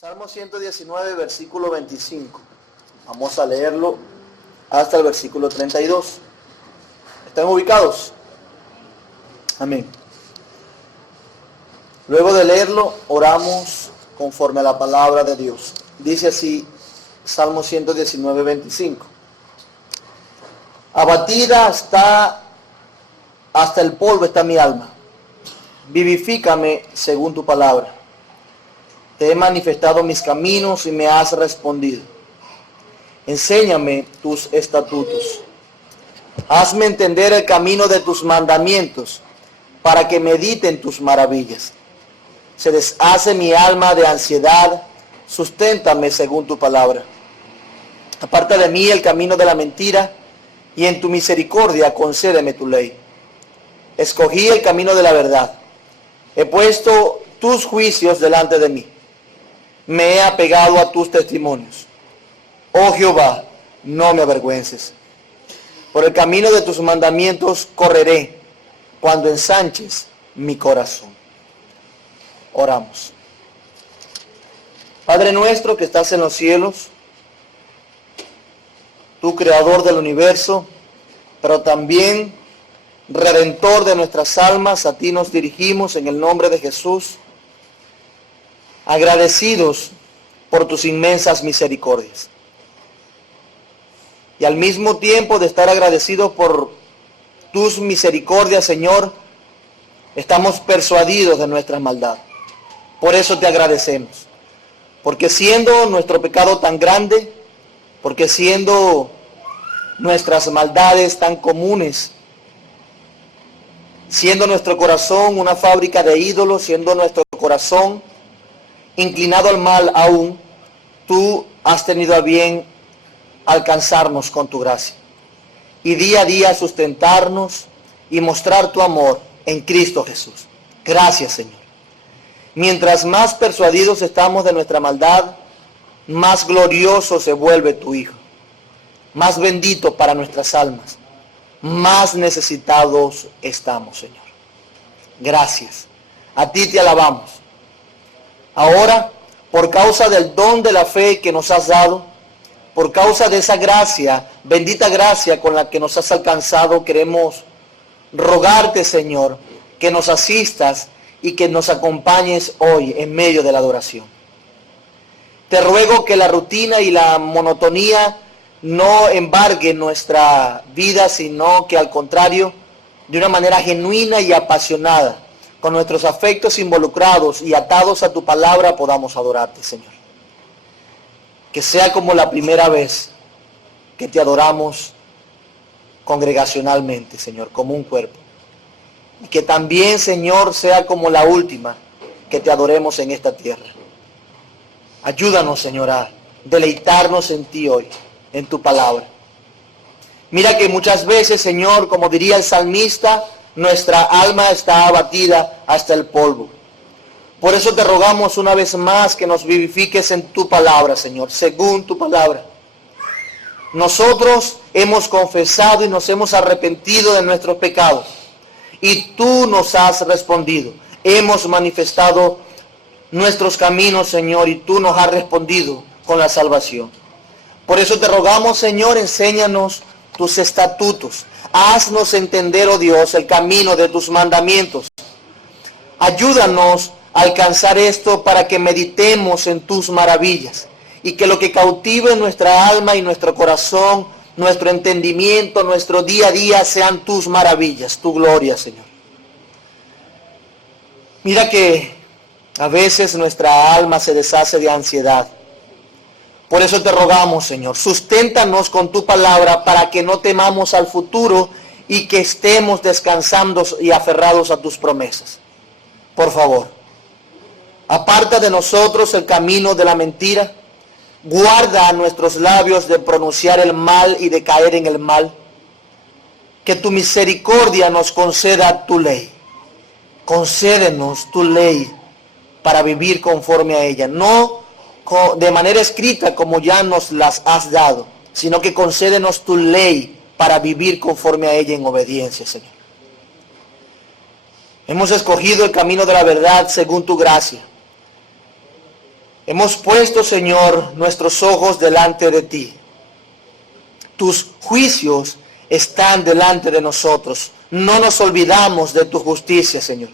Salmo 119, versículo 25. Vamos a leerlo hasta el versículo 32. ¿Están ubicados? Amén. Luego de leerlo, oramos conforme a la palabra de Dios. Dice así, Salmo 119, 25. Abatida hasta el polvo está mi alma. Vivifícame según tu palabra. Te he manifestado mis caminos y me has respondido. Enséñame tus estatutos. Hazme entender el camino de tus mandamientos, para que medite en tus maravillas. Se deshace mi alma de ansiedad, susténtame según tu palabra. Aparta de mí el camino de la mentira, y en tu misericordia concédeme tu ley. Escogí el camino de la verdad. He puesto tus juicios delante de mí. Me he apegado a tus testimonios. Oh Jehová, no me avergüences. Por el camino de tus mandamientos correré, cuando ensanches mi corazón. Oramos. Padre nuestro que estás en los cielos, tú creador del universo, pero también redentor de nuestras almas, a ti nos dirigimos en el nombre de Jesús, agradecidos por tus inmensas misericordias. Y al mismo tiempo de estar agradecidos por tus misericordias, Señor, estamos persuadidos de nuestra maldad. Por eso te agradecemos. Porque siendo nuestro pecado tan grande, porque siendo nuestras maldades tan comunes, siendo nuestro corazón una fábrica de ídolos, siendo nuestro corazón inclinado al mal aún, tú has tenido a bien alcanzarnos con tu gracia. Y día a día sustentarnos y mostrar tu amor en Cristo Jesús. Gracias, Señor. Mientras más persuadidos estamos de nuestra maldad, más glorioso se vuelve tu Hijo. Más bendito para nuestras almas. Más necesitados estamos, Señor. Gracias. A ti te alabamos. Ahora, por causa del don de la fe que nos has dado, por causa de esa gracia, bendita gracia con la que nos has alcanzado, queremos rogarte, Señor, que nos asistas y que nos acompañes hoy en medio de la adoración. Te ruego que la rutina y la monotonía no embarguen nuestra vida, sino que al contrario, de una manera genuina y apasionada, con nuestros afectos involucrados y atados a tu palabra, podamos adorarte, Señor. Que sea como la primera vez que te adoramos congregacionalmente, Señor, como un cuerpo. Y que también, Señor, sea como la última que te adoremos en esta tierra. Ayúdanos, Señor, a deleitarnos en ti hoy, en tu palabra. Mira que muchas veces, Señor, como diría el salmista, nuestra alma está abatida hasta el polvo. Por eso te rogamos una vez más que nos vivifiques en tu palabra, Señor, según tu palabra. Nosotros hemos confesado y nos hemos arrepentido de nuestros pecados. Y tú nos has respondido. Hemos manifestado nuestros caminos, Señor, y tú nos has respondido con la salvación. Por eso te rogamos, Señor, enséñanos tus estatutos. Haznos entender, oh Dios, el camino de tus mandamientos. Ayúdanos a alcanzar esto para que meditemos en tus maravillas y que lo que cautive nuestra alma y nuestro corazón, nuestro entendimiento, nuestro día a día sean tus maravillas, tu gloria, Señor. Mira que a veces nuestra alma se deshace de ansiedad. Por eso te rogamos, Señor, susténtanos con tu palabra para que no temamos al futuro y que estemos descansando y aferrados a tus promesas. Por favor, aparta de nosotros el camino de la mentira. Guarda a nuestros labios de pronunciar el mal y de caer en el mal. Que tu misericordia nos conceda tu ley. Concédenos tu ley para vivir conforme a ella. No de manera escrita como ya nos las has dado, sino que concédenos tu ley para vivir conforme a ella en obediencia, Señor. Hemos escogido el camino de la verdad según tu gracia. Hemos puesto, Señor, nuestros ojos delante de ti. Tus juicios están delante de nosotros. No nos olvidamos de tu justicia, Señor.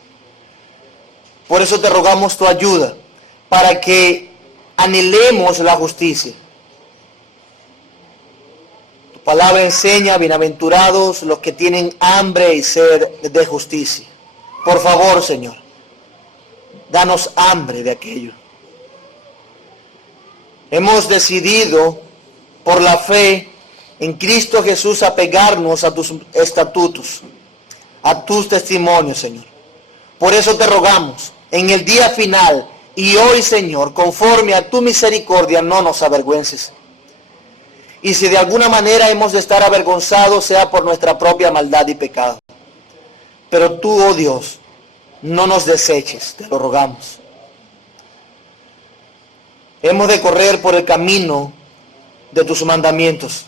Por eso te rogamos tu ayuda, para que anhelemos la justicia. Tu palabra enseña, bienaventurados los que tienen hambre y sed de justicia. Por favor, Señor, danos hambre de aquello. Hemos decidido, por la fe en Cristo Jesús, apegarnos a tus estatutos, a tus testimonios, Señor. Por eso te rogamos, en el día final y hoy, Señor, conforme a tu misericordia, no nos avergüences. Y si de alguna manera hemos de estar avergonzados, sea por nuestra propia maldad y pecado. Pero tú, oh Dios, no nos deseches, te lo rogamos. Hemos de correr por el camino de tus mandamientos.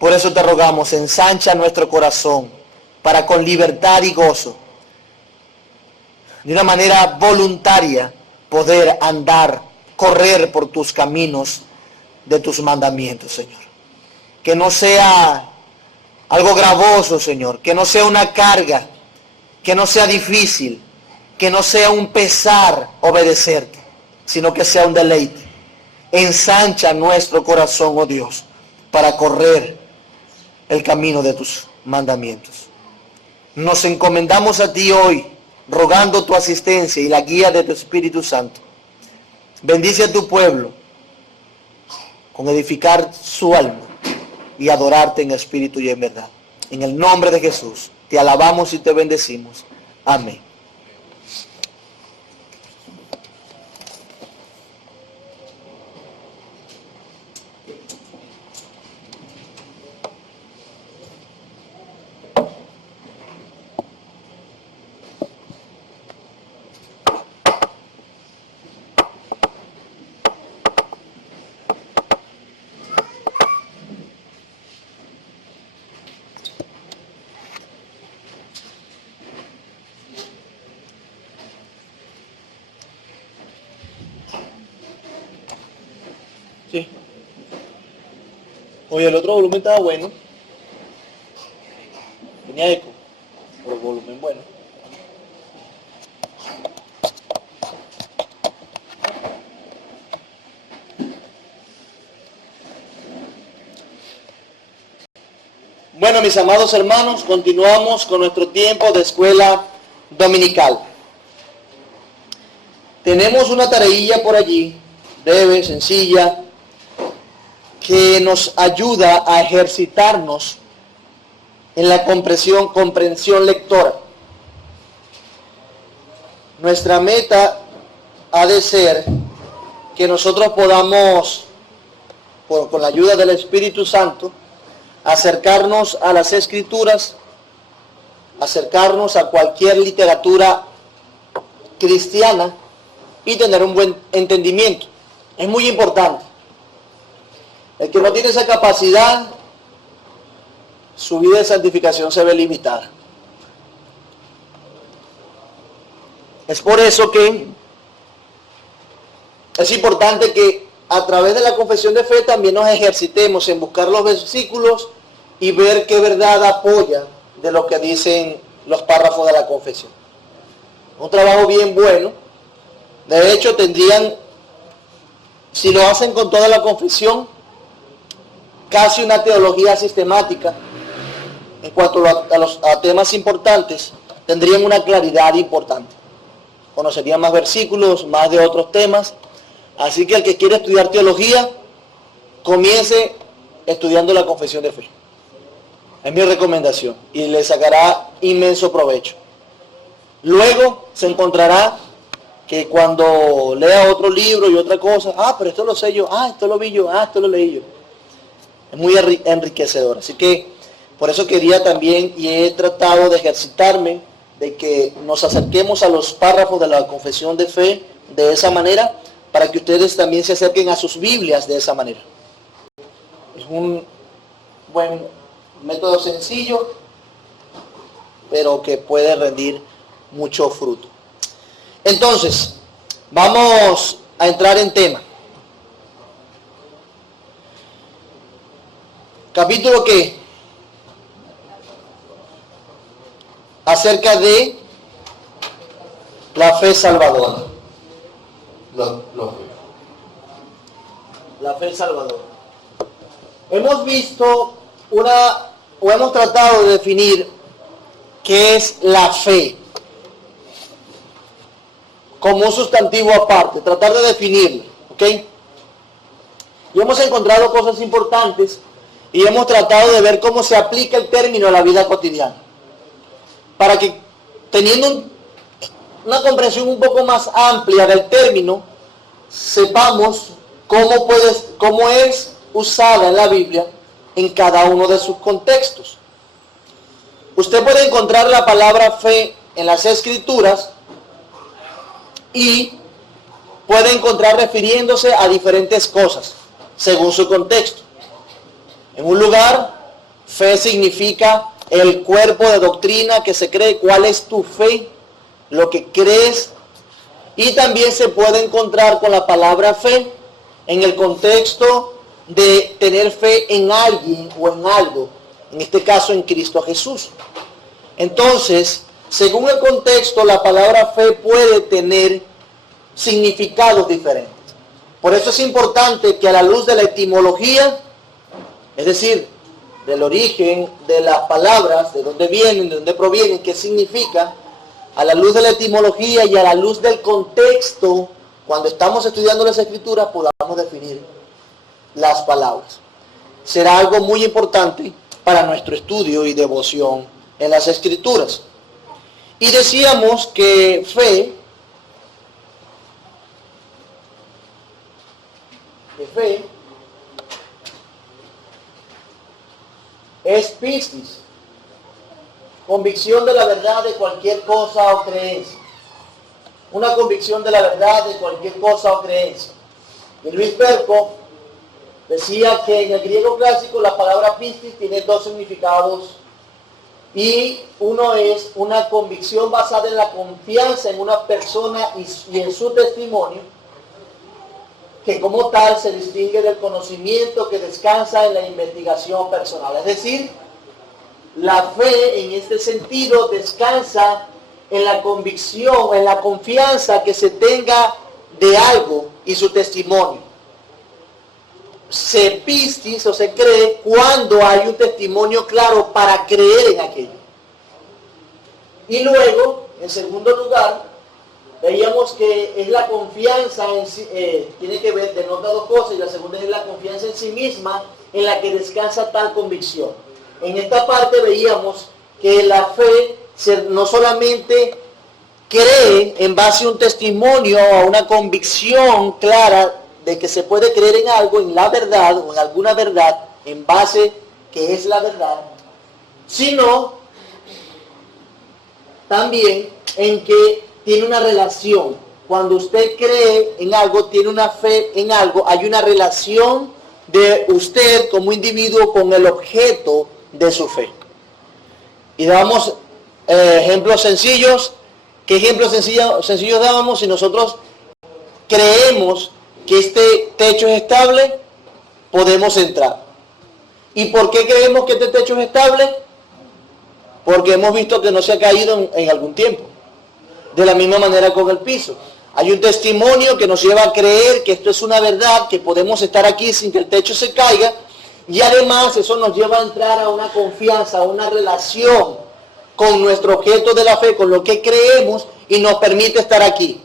Por eso te rogamos, ensancha nuestro corazón para con libertad y gozo, de una manera voluntaria, poder andar, correr por tus caminos de tus mandamientos, Señor. Que no sea algo gravoso, Señor, que no sea una carga, que no sea difícil, que no sea un pesar obedecerte, sino que sea un deleite. Ensancha nuestro corazón, oh Dios, para correr el camino de tus mandamientos. Nos encomendamos a ti hoy, rogando tu asistencia y la guía de tu Espíritu Santo. Bendice a tu pueblo con edificar su alma y adorarte en espíritu y en verdad. En el nombre de Jesús, te alabamos y te bendecimos. Amén. Sí. Oye, el otro volumen estaba bueno. Tenía eco, pero el volumen bueno. Bueno, mis amados hermanos, continuamos con nuestro tiempo de escuela dominical. Tenemos una tareilla por allí, breve, sencilla, que nos ayuda a ejercitarnos en la comprensión lectora. Nuestra meta ha de ser que nosotros podamos, con la ayuda del Espíritu Santo, acercarnos a las Escrituras, acercarnos a cualquier literatura cristiana y tener un buen entendimiento. Es muy importante. El que no tiene esa capacidad, su vida de santificación se ve limitada. Es por eso que es importante que a través de la confesión de fe también nos ejercitemos en buscar los versículos y ver qué verdad apoya de lo que dicen los párrafos de la confesión. Un trabajo bien bueno. De hecho, tendrían, si lo hacen con toda la confesión, casi una teología sistemática en cuanto a temas importantes, tendrían una claridad importante. Conocerían más versículos, más de otros temas. Así que el que quiere estudiar teología, comience estudiando la confesión de fe. Es mi recomendación y le sacará inmenso provecho. Luego se encontrará que cuando lea otro libro y otra cosa, pero esto lo sé yo, esto lo vi yo, esto lo leí yo. Es muy enriquecedor. Así que por eso quería también, y he tratado de ejercitarme, de que nos acerquemos a los párrafos de la confesión de fe de esa manera, para que ustedes también se acerquen a sus Biblias de esa manera. Es un buen método sencillo, pero que puede rendir mucho fruto. Entonces, vamos a entrar en tema. Capítulo que acerca de la fe salvadora. La fe salvadora. Hemos visto hemos tratado de definir qué es la fe como un sustantivo aparte, tratar de definirlo, ¿ok? Y hemos encontrado cosas importantes y hemos tratado de ver cómo se aplica el término a la vida cotidiana, para que teniendo una comprensión un poco más amplia del término, sepamos cómo es usada en la Biblia en cada uno de sus contextos. Usted puede encontrar la palabra fe en las Escrituras y puede encontrar refiriéndose a diferentes cosas según su contexto. En un lugar, fe significa el cuerpo de doctrina que se cree. ¿Cuál es tu fe? Lo que crees. Y también se puede encontrar con la palabra fe en el contexto de tener fe en alguien o en algo, en este caso en Cristo Jesús. Entonces, según el contexto, la palabra fe puede tener significados diferentes. Por eso es importante que a la luz de la etimología, es decir, del origen de las palabras, de dónde vienen, de dónde provienen, qué significa, a la luz de la etimología y a la luz del contexto, cuando estamos estudiando las Escrituras, podamos definir las palabras. Será algo muy importante para nuestro estudio y devoción en las Escrituras. Y decíamos que fe es pistis, convicción de la verdad de cualquier cosa o creencia. Una convicción de la verdad de cualquier cosa o creencia. Y Luis Perko decía que en el griego clásico la palabra pistis tiene dos significados, y uno es una convicción basada en la confianza en una persona y en su testimonio, que como tal se distingue del conocimiento que descansa en la investigación personal. Es decir, la fe en este sentido descansa en la convicción, en la confianza que se tenga de algo y su testimonio. Se pistis o se cree cuando hay un testimonio claro para creer en aquello. Y luego, en segundo lugar, veíamos que es la confianza en sí, tiene que ver, denota dos cosas, y la segunda es la confianza en sí misma en la que descansa tal convicción. En esta parte veíamos que la fe no solamente cree en base a un testimonio o a una convicción clara de que se puede creer en algo, en la verdad o en alguna verdad, en base que es la verdad, sino también en que tiene una relación. Cuando usted cree en algo, tiene una fe en algo, hay una relación de usted como individuo con el objeto de su fe. Y damos ejemplos sencillos. ¿Qué ejemplos sencillos dábamos? Si nosotros creemos que este techo es estable, podemos entrar. ¿Y por qué creemos que este techo es estable? Porque hemos visto que no se ha caído en algún tiempo. De la misma manera con el piso. Hay un testimonio que nos lleva a creer que esto es una verdad, que podemos estar aquí sin que el techo se caiga, y además eso nos lleva a entrar a una confianza, a una relación con nuestro objeto de la fe, con lo que creemos, y nos permite estar aquí.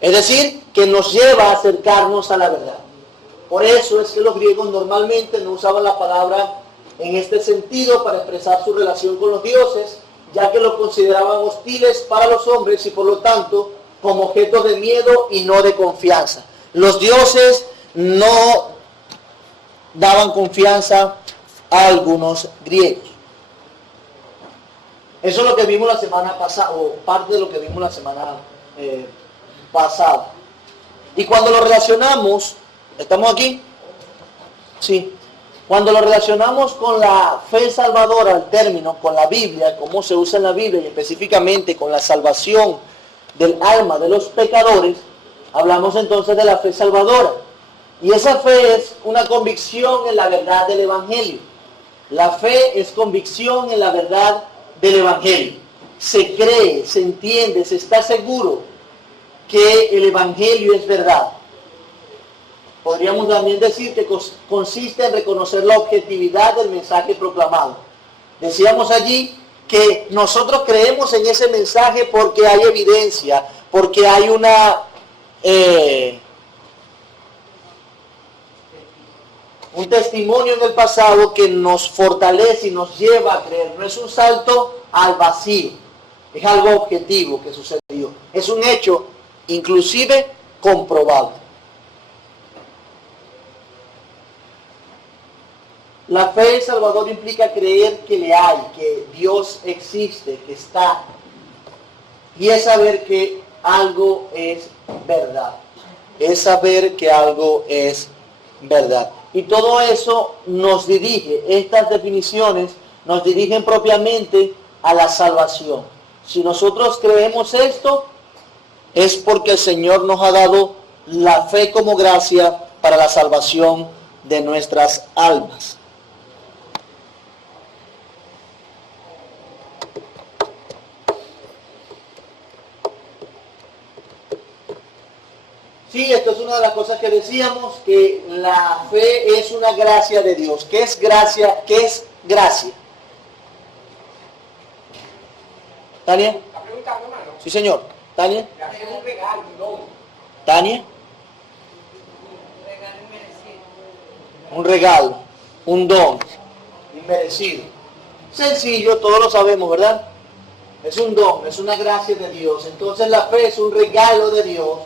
Es decir, que nos lleva a acercarnos a la verdad. Por eso es que los griegos normalmente no usaban la palabra en este sentido para expresar su relación con los dioses, ya que los consideraban hostiles para los hombres y por lo tanto como objeto de miedo y no de confianza. Los dioses no daban confianza a algunos griegos. Eso es lo que vimos la semana pasada, o parte de lo que vimos la semana pasada. Y cuando lo relacionamos, ¿estamos aquí? Sí. Cuando lo relacionamos con la fe salvadora, el término, con la Biblia, cómo se usa en la Biblia, y específicamente con la salvación del alma de los pecadores, Hablamos entonces de la fe salvadora. Y esa fe es una convicción en la verdad del Evangelio. La fe es convicción en la verdad del Evangelio. Se cree, se entiende, se está seguro que el Evangelio es verdad. Podríamos también decir que consiste en reconocer la objetividad del mensaje proclamado. Decíamos allí que nosotros creemos en ese mensaje porque hay evidencia, porque hay un testimonio en el pasado que nos fortalece y nos lleva a creer. No es un salto al vacío, es algo objetivo que sucedió. Es un hecho inclusive comprobable. La fe en Salvador implica creer que le hay, que Dios existe, que está. Y es saber que algo es verdad. Es saber que algo es verdad. Y todo eso nos dirige, estas definiciones nos dirigen propiamente a la salvación. Si nosotros creemos esto, es porque el Señor nos ha dado la fe como gracia para la salvación de nuestras almas. Sí, esto es una de las cosas que decíamos, que la fe es una gracia de Dios. ¿Qué es gracia? ¿Qué es gracia? ¿Tania? ¿Está preguntando, hermano? Sí, señor. ¿Tania? Gracia es un regalo, un don. ¿Tania? Un regalo, un don, inmerecido. Sencillo, todos lo sabemos, ¿verdad? Es un don, es una gracia de Dios. Entonces la fe es un regalo de Dios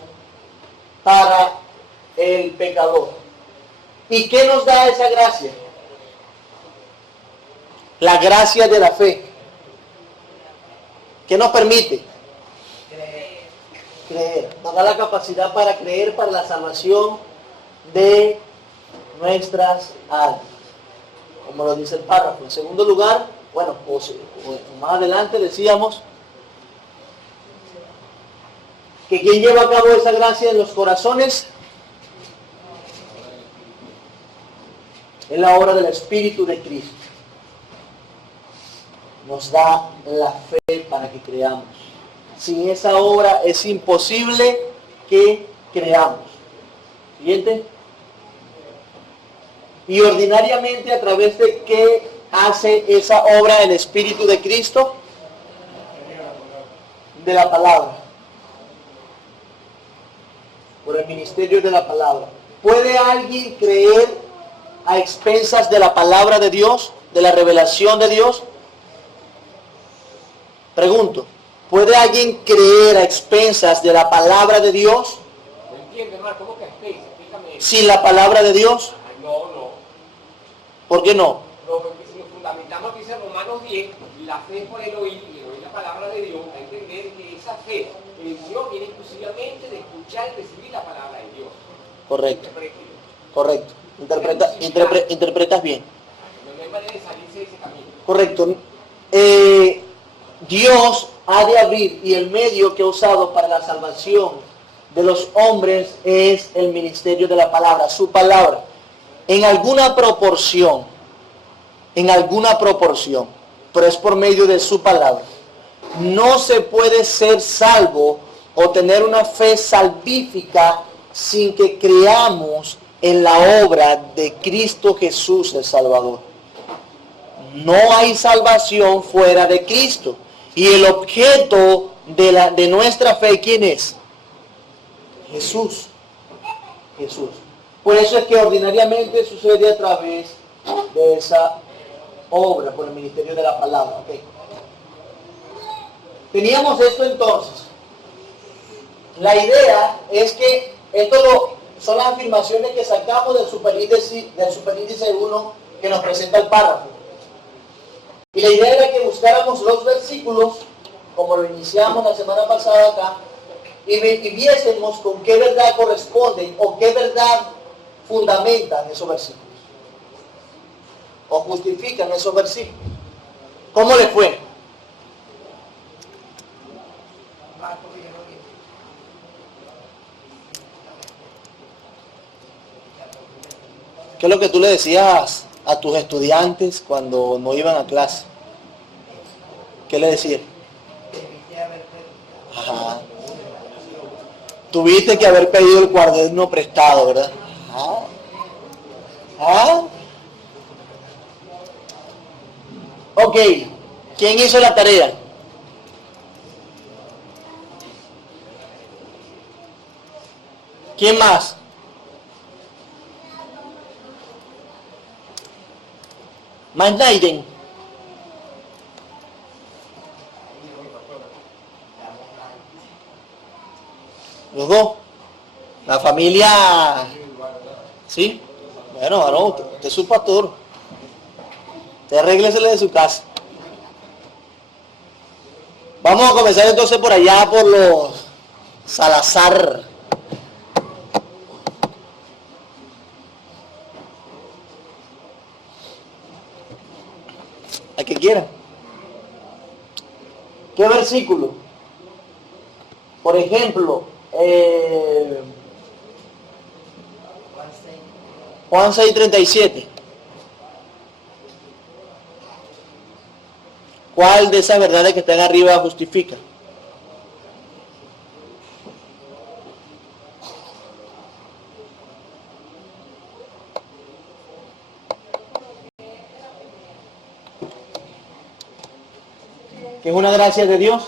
para el pecador. ¿Y qué nos da esa gracia? La gracia de la fe. ¿Qué nos permite? Creer. Nos da la capacidad para creer para la salvación de nuestras almas. Como lo dice el párrafo. En segundo lugar, bueno, más adelante decíamos que quien lleva a cabo esa gracia en los corazones es la obra del Espíritu de Cristo. Nos da la fe para que creamos. Sin esa obra es imposible que creamos. Siguiente. Y ordinariamente, ¿a través de qué hace esa obra el Espíritu de Cristo? De la palabra. Por el ministerio de la palabra. ¿Puede alguien creer a expensas de la palabra de Dios, de la revelación de Dios? Pregunto, ¿puede alguien creer a expensas de la palabra de Dios? No entiendo, hermano, ¿cómo que expensas? Explícame eso. ¿Sin la palabra de Dios? Ay, no. ¿Por qué no? No, porque si nos fundamentamos, dice Romanos 10, la fe por el oír, y el oír la palabra de Dios, a entender que esa fe en Dios viene exclusivamente de escuchar y recibir la palabra de Dios. Correcto, correcto. Interpretas bien. No hay manera de salirse de ese camino. Correcto. Dios ha de abrir, y el medio que ha usado para la salvación de los hombres es el ministerio de la palabra, su palabra. En alguna proporción, pero es por medio de su palabra. No se puede ser salvo o tener una fe salvífica sin que creamos en la obra de Cristo Jesús el Salvador. No hay salvación fuera de Cristo. Y el objeto de nuestra fe, ¿quién es? Jesús. Jesús. Por eso es que ordinariamente sucede a través de esa obra, por el ministerio de la palabra. ¿Okay? Teníamos esto entonces. La idea es que son las afirmaciones que sacamos del superíndice 1 que nos presenta el párrafo. Y la idea era que buscáramos los versículos, como lo iniciamos la semana pasada acá, y viésemos con qué verdad corresponden o qué verdad fundamentan esos versículos. O justifican esos versículos. ¿Cómo le fue? ¿Qué es lo que tú le decías a tus estudiantes cuando no iban a clase? ¿Qué le decías? Ajá. Tuviste que haber pedido el cuaderno prestado, ¿verdad? ¿Ah? ¿Ah? Ok, ¿quién hizo la tarea? ¿Quién más? Más Naiden. Los dos. La familia. ¿Sí? Bueno, varón, usted es su pastor. Usted arréglesele de su casa. Vamos a comenzar entonces por allá, por los Salazar. A que quiera. ¿Qué versículo? Por ejemplo, Juan 6:37. ¿Cuál de esas verdades que están arriba justifica? ¿Que es una gracia de Dios?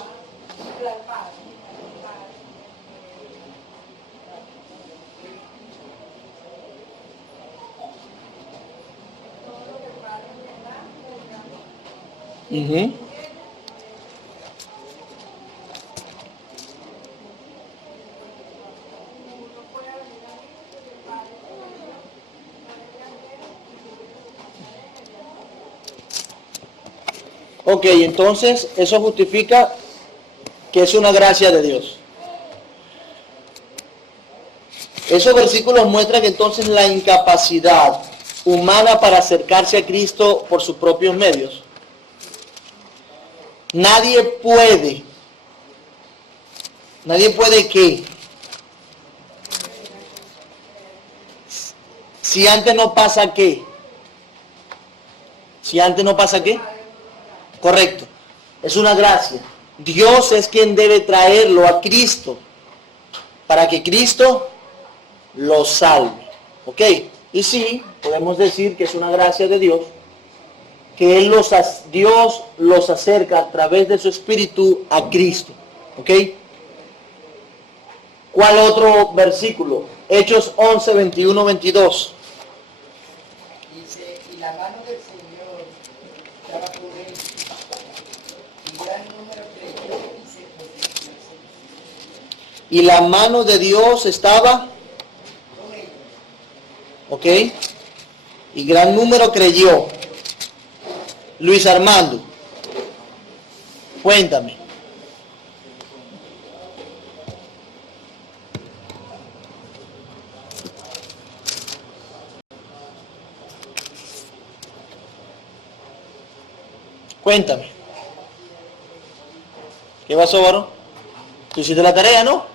Uh-huh. Ok, entonces eso justifica que es una gracia de Dios. Esos versículos muestran que entonces la incapacidad humana para acercarse a Cristo por sus propios medios. Nadie puede ¿qué? Si antes no pasa ¿qué? Si antes no pasa ¿qué? Correcto. Es una gracia. Dios es quien debe traerlo a Cristo para que Cristo lo salve. ¿Ok? Y sí, podemos decir que es una gracia de Dios, que Dios los acerca a través de su Espíritu a Cristo. ¿Ok? ¿Cuál otro versículo? Hechos 11, 21, 22. Dice, y la mano del Señor estaba con él, y gran número creyó y se convirtió. Y la mano de Dios estaba Con él. ¿ok? Y gran número creyó. Luis Armando, cuéntame. Cuéntame. ¿Qué pasó, varón? ¿Tú hiciste la tarea, no?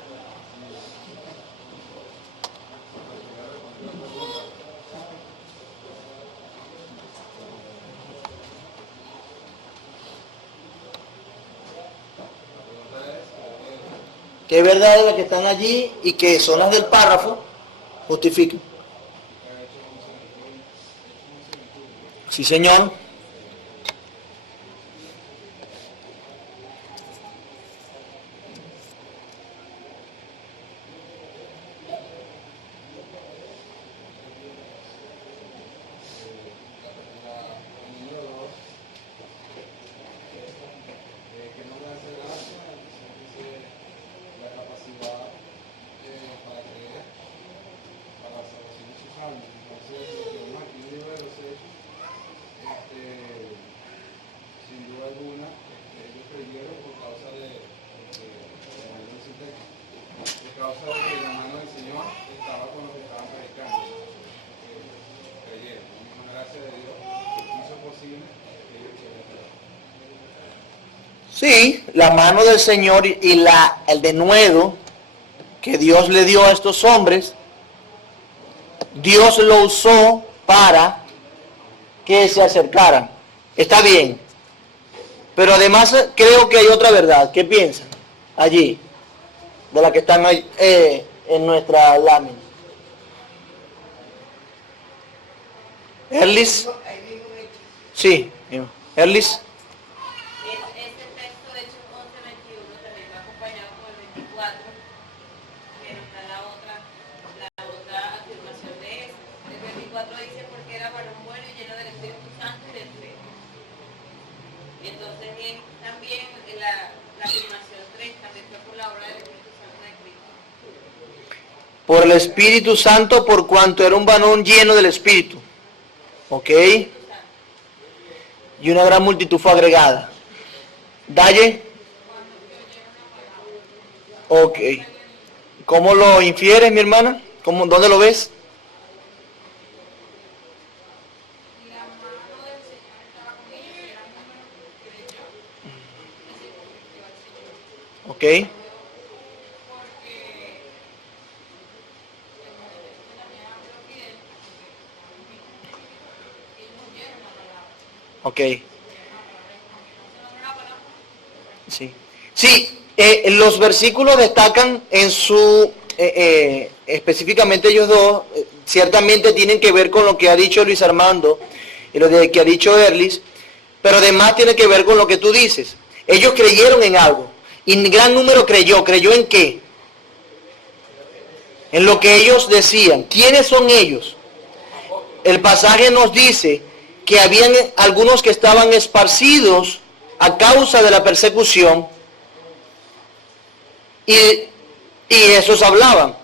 ¿Qué verdades las que están allí y que son las del párrafo justifican? Sí, señor. Sí, la mano del Señor y el denuedo que Dios le dio a estos hombres, Dios lo usó para que se acercaran. Está bien. Pero además creo que hay otra verdad. ¿Qué piensan? Allí, de la que están ahí, en nuestra lámina. Erlis. Sí, Erlis. Este texto de Hechos 11:21 también va acompañado con el 24, que nos da la otra afirmación de eso. El 24 dice porque era varón bueno y lleno del Espíritu Santo y de fe. Y entonces también la afirmación 3 también fue por la obra del Espíritu Santo de Cristo. Por el Espíritu Santo, por cuanto era un varón lleno del Espíritu. ¿Ok? Y una gran multitud fue agregada. Dalle. Ok. ¿Cómo lo infieres, mi hermana? ¿Dónde lo ves? Ok. Ok. Sí. Sí, los versículos destacan en su, específicamente ellos dos, ciertamente tienen que ver con lo que ha dicho Luis Armando y lo que ha dicho Erlis, pero además tiene que ver con lo que tú dices. Ellos creyeron en algo, y un gran número creyó. ¿Creyó en qué? En lo que ellos decían. ¿Quiénes son ellos? El pasaje nos dice que habían algunos que estaban esparcidos a causa de la persecución y esos hablaban.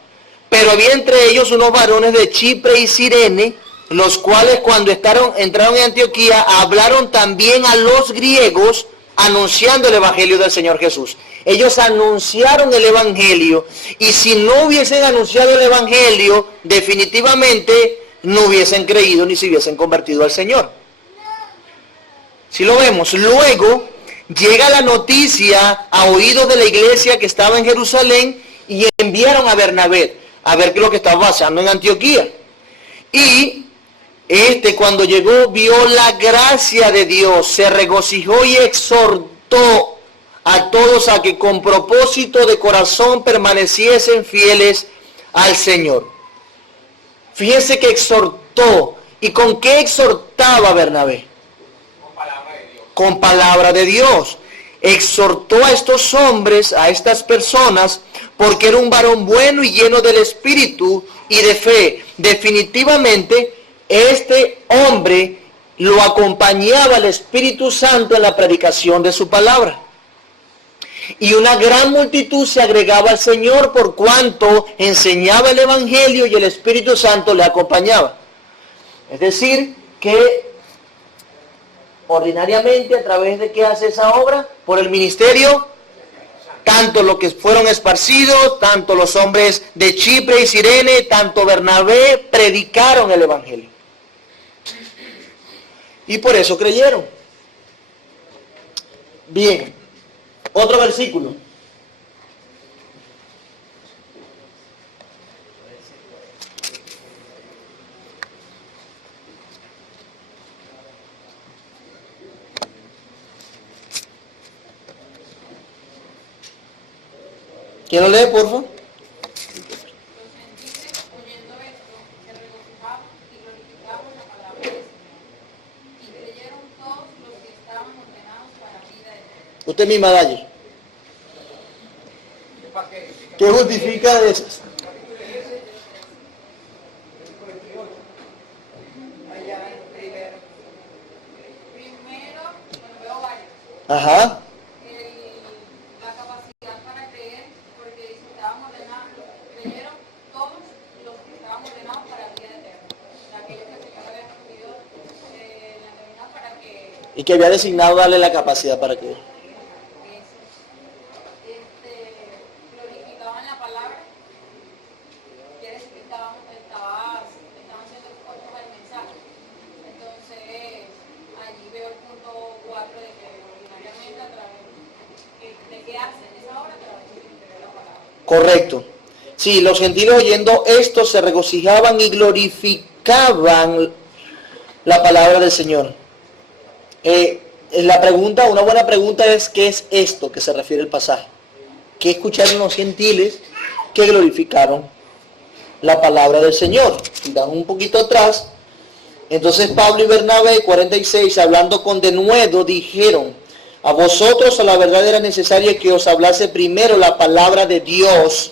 Pero había entre ellos unos varones de Chipre y Cirene, los cuales cuando entraron en Antioquía hablaron también a los griegos anunciando el Evangelio del Señor Jesús. Ellos anunciaron el Evangelio, y si no hubiesen anunciado el Evangelio, definitivamente no hubiesen creído ni se hubiesen convertido al Señor. Si lo vemos, luego llega la noticia a oídos de la iglesia que estaba en Jerusalén y enviaron a Bernabé a ver qué es lo que estaba pasando en Antioquía. Y cuando llegó, vio la gracia de Dios, se regocijó y exhortó a todos a que con propósito de corazón permaneciesen fieles al Señor. Fíjense que exhortó. ¿Y con qué exhortaba Bernabé? Con palabra de Dios. Exhortó a estos hombres, a estas personas, porque era un varón bueno y lleno del Espíritu y de fe. Definitivamente, este hombre lo acompañaba el Espíritu Santo en la predicación de su palabra. Y una gran multitud se agregaba al Señor por cuanto enseñaba el Evangelio y el Espíritu Santo le acompañaba. Es decir, que ordinariamente, ¿a través de qué hace esa obra? Por el ministerio, tanto los que fueron esparcidos, tanto los hombres de Chipre y Cirene, tanto Bernabé, predicaron el Evangelio. Y por eso creyeron. Bien, otro versículo. ¿Quién lo lee, por favor? Los gentiles, oyendo esto, se regocijaban y glorificaban la palabra del Señor. Y creyeron todos los que estaban ordenados para vida eterna. Usted misma, Dalle. ¿Qué justifica de eso? Primero, bueno, veo varios. Ajá. La capacidad para creer, porque dice, estaban ordenados, creyeron todos los que estaban ordenados para vida eterna. Aquellos que el Señor había escogido en la eternidad para que Y que había designado darle la capacidad para que... glorificaban la palabra. Quiere decir que estaban siendo expuestos al mensaje. Entonces, allí veo el punto 4 de que ordinariamente a través de qué hacen esa obra, a través de la palabra. Correcto. Sí, los gentiles oyendo esto se regocijaban y glorificaban la palabra del Señor. La pregunta, una buena pregunta es, ¿qué es esto que se refiere el pasaje? ¿Qué escucharon los gentiles que glorificaron la palabra del Señor? Si dan un poquito atrás, entonces Pablo y Bernabé, 46, hablando con denuedo, dijeron: a vosotros a la verdad era necesaria que os hablase primero la palabra de Dios,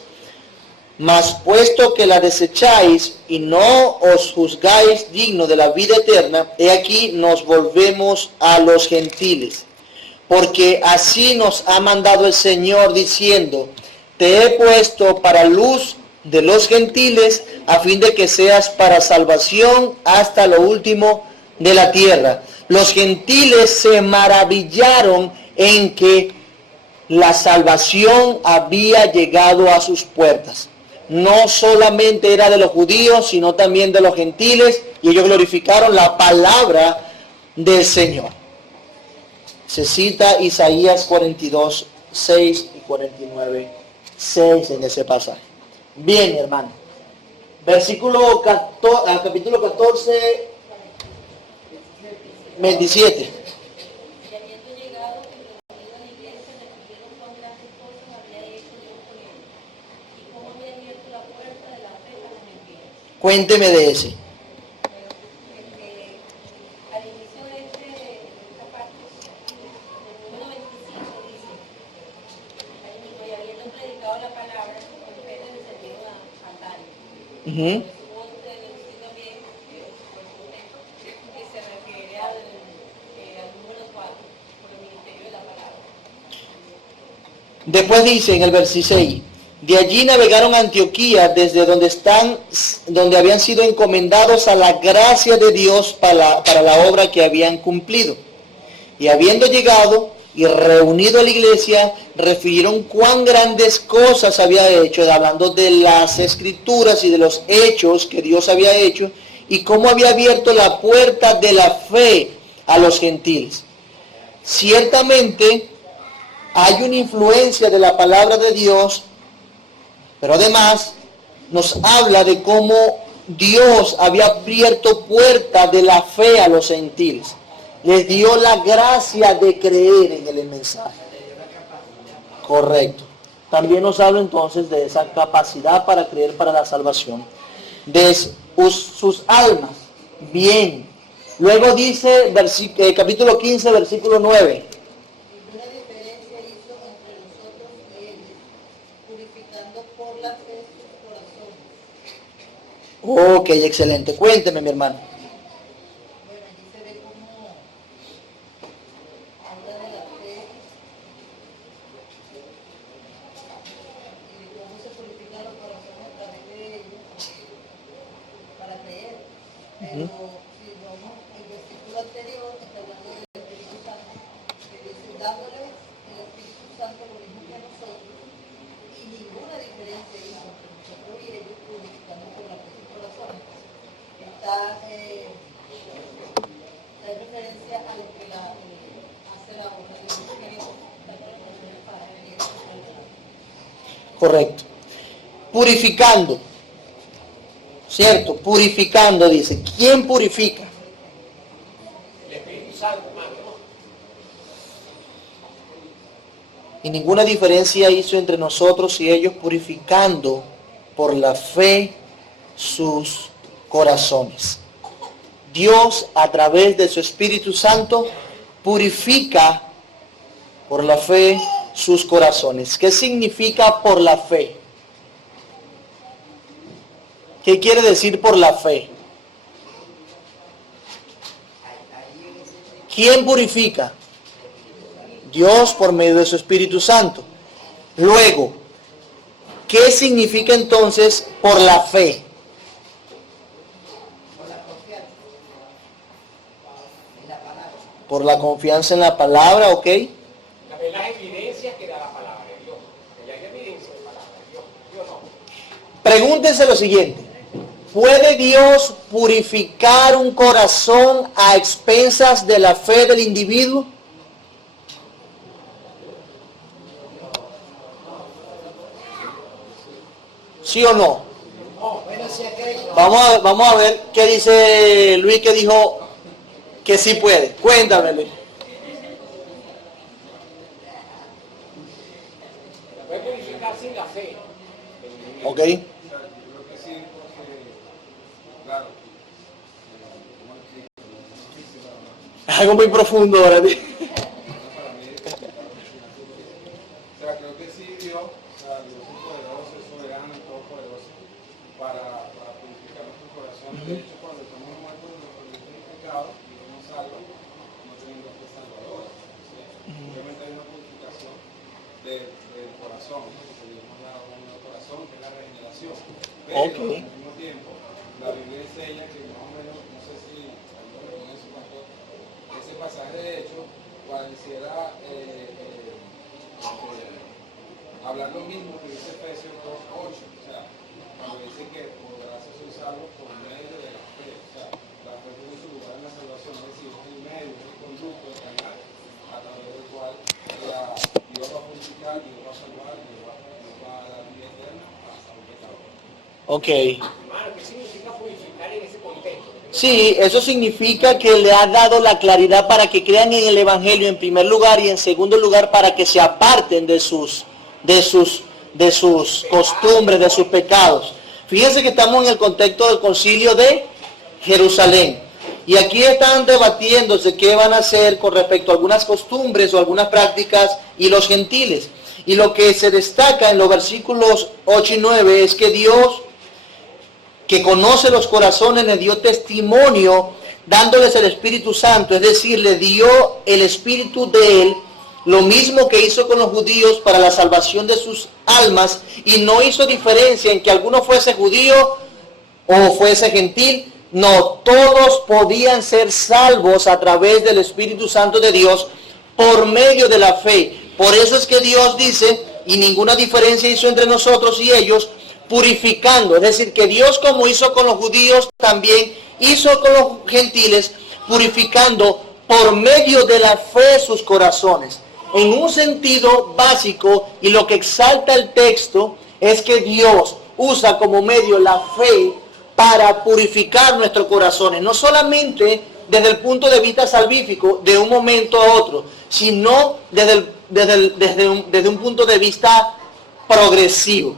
mas puesto que la desecháis y no os juzgáis digno de la vida eterna, he aquí nos volvemos a los gentiles. Porque así nos ha mandado el Señor diciendo: te he puesto para luz de los gentiles, a fin de que seas para salvación hasta lo último de la tierra. Los gentiles se maravillaron en que la salvación había llegado a sus puertas. No solamente era de los judíos, sino también de los gentiles, y ellos glorificaron la palabra del Señor. Se cita Isaías 42, 6 y 49, 6 en ese pasaje. Bien, hermano. Capítulo 14, 27. Cuénteme de ese. Al inicio de esta parte, del 1:25 dice: al inicio, y habiendo predicado la palabra, los profetas descendieron a Dani. Supongo que ustedes decir también que se refiere al número 4, por el ministerio de la palabra. Después dice en el versículo 6: de allí navegaron a Antioquía, desde donde habían sido encomendados a la gracia de Dios para la obra que habían cumplido. Y habiendo llegado y reunido a la iglesia, refirieron cuán grandes cosas había hecho, hablando de las escrituras y de los hechos que Dios había hecho, y cómo había abierto la puerta de la fe a los gentiles. Ciertamente hay una influencia de la palabra de Dios, pero además nos habla de cómo Dios había abierto puertas de la fe a los gentiles. Les dio la gracia de creer en el mensaje. Correcto. También nos habla entonces de esa capacidad para creer para la salvación de sus almas. Bien. Luego dice capítulo 15, versículo 9. Ninguna diferencia hizo entre nosotros y ellos, purificando por la fe sus corazones. Ok, excelente. Cuénteme, mi hermano. Bueno, allí se ve cómo habla de la fe y de cómo se purifican los corazones a través de ellos para creer. Pero si vamos al versículo anterior, está hablando del Espíritu Santo, que dice: dándoles el Espíritu Santo lo mismo que a nosotros, y ninguna diferencia hizo entre nosotros y ellos, purificando por la fe sus corazones. Está la referencia a lo que hace la obra del Espíritu para venir a nosotros. Correcto. Purificando. ¿Cierto? Purificando, dice. ¿Quién purifica? El Espíritu Santo, hermano, ¿no? Y ninguna diferencia hizo entre nosotros y ellos, purificando por la fe sus corazones. Dios, a través de su Espíritu Santo, purifica por la fe sus corazones. ¿Qué significa por la fe? ¿Qué quiere decir por la fe? ¿Quién purifica? Dios por medio de su Espíritu Santo. Luego, ¿qué significa entonces por la fe? Por la confianza en la palabra, ¿ok? También las evidencias que da la palabra de Dios. Que hay evidencia de la palabra de Dios. ¿Sí o no? Pregúntense lo siguiente: ¿puede Dios purificar un corazón a expensas de la fe del individuo? ¿Sí o no? Vamos a ver qué dice Luis, que dijo que sí puede. Cuéntame, Luis. La puede purificar sin la fe. Ok. Yo creo que sí, porque, claro, ¿cómo explico? Algo muy profundo ahora. Para mí, o sea, creo que sí Dios, o sea, Dios es poderoso, es soberano y todopoderoso para purificar nuestros corazones. De hecho, cuando estamos muertos en nuestros delitos y pecados, Dios nos salva, no teniendo fe salvadora. Obviamente hay una purificación del corazón, ¿no? Porque Dios nos da un nuevo corazón, que es la regeneración. Pero al mismo tiempo, la Biblia enseña que más o menos, no sé si alguno con eso, pastor, ese pasaje de hecho pareciera hablar lo mismo que dice Efesios 2:8, o sea, cuando dice que por gracia soy salvo por medio de la fe, o sea, la fe tiene su lugar en la salvación, es decir, es el medio, es el conducto, el canal a través del cual Dios va a purificar, Dios va a salvar, Dios va a dar vida eterna hasta un pecador. Ok. Hermano, ¿qué significa purificar en ese contexto? Sí, eso significa que le ha dado la claridad para que crean en el Evangelio en primer lugar y en segundo lugar para que se aparten de sus costumbres, de sus pecados. Fíjense que estamos en el contexto del concilio de Jerusalén. Y aquí están debatiéndose qué van a hacer con respecto a algunas costumbres o algunas prácticas y los gentiles. Y lo que se destaca en los versículos 8 y 9 es que Dios, que conoce los corazones, le dio testimonio dándoles el Espíritu Santo, es decir, le dio el Espíritu de Él, lo mismo que hizo con los judíos para la salvación de sus almas, y no hizo diferencia en que alguno fuese judío o fuese gentil. No, todos podían ser salvos a través del Espíritu Santo de Dios por medio de la fe. Por eso es que Dios dice, y ninguna diferencia hizo entre nosotros y ellos, purificando. Es decir, que Dios, como hizo con los judíos, también hizo con los gentiles, purificando por medio de la fe sus corazones. En un sentido básico, y lo que exalta el texto, es que Dios usa como medio la fe para purificar nuestros corazones, no solamente desde el punto de vista salvífico, de un momento a otro, sino desde un punto de vista progresivo.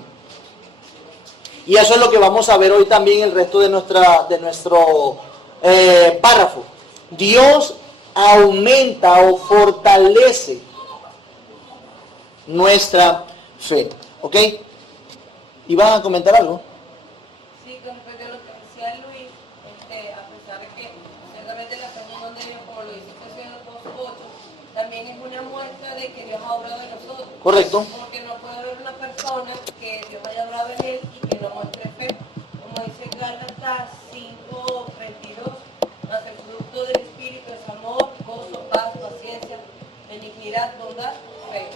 Y eso es lo que vamos a ver hoy también en el resto de nuestro párrafo. Dios aumenta o fortalece nuestra fe. ¿Ok? ¿Iban a comentar algo? Sí, con respecto a lo que decía Luis, a pesar de que ciertamente la fe no de Dios, como lo dice Efesios 2:8, también es una muestra de que Dios ha obrado en nosotros. Correcto. Porque no puede haber una persona que Dios haya obrado en él y que no muestre fe. Como dice Gálatas 5:22, mas el fruto del Espíritu es amor, gozo, paz, paciencia, benignidad, bondad, fe.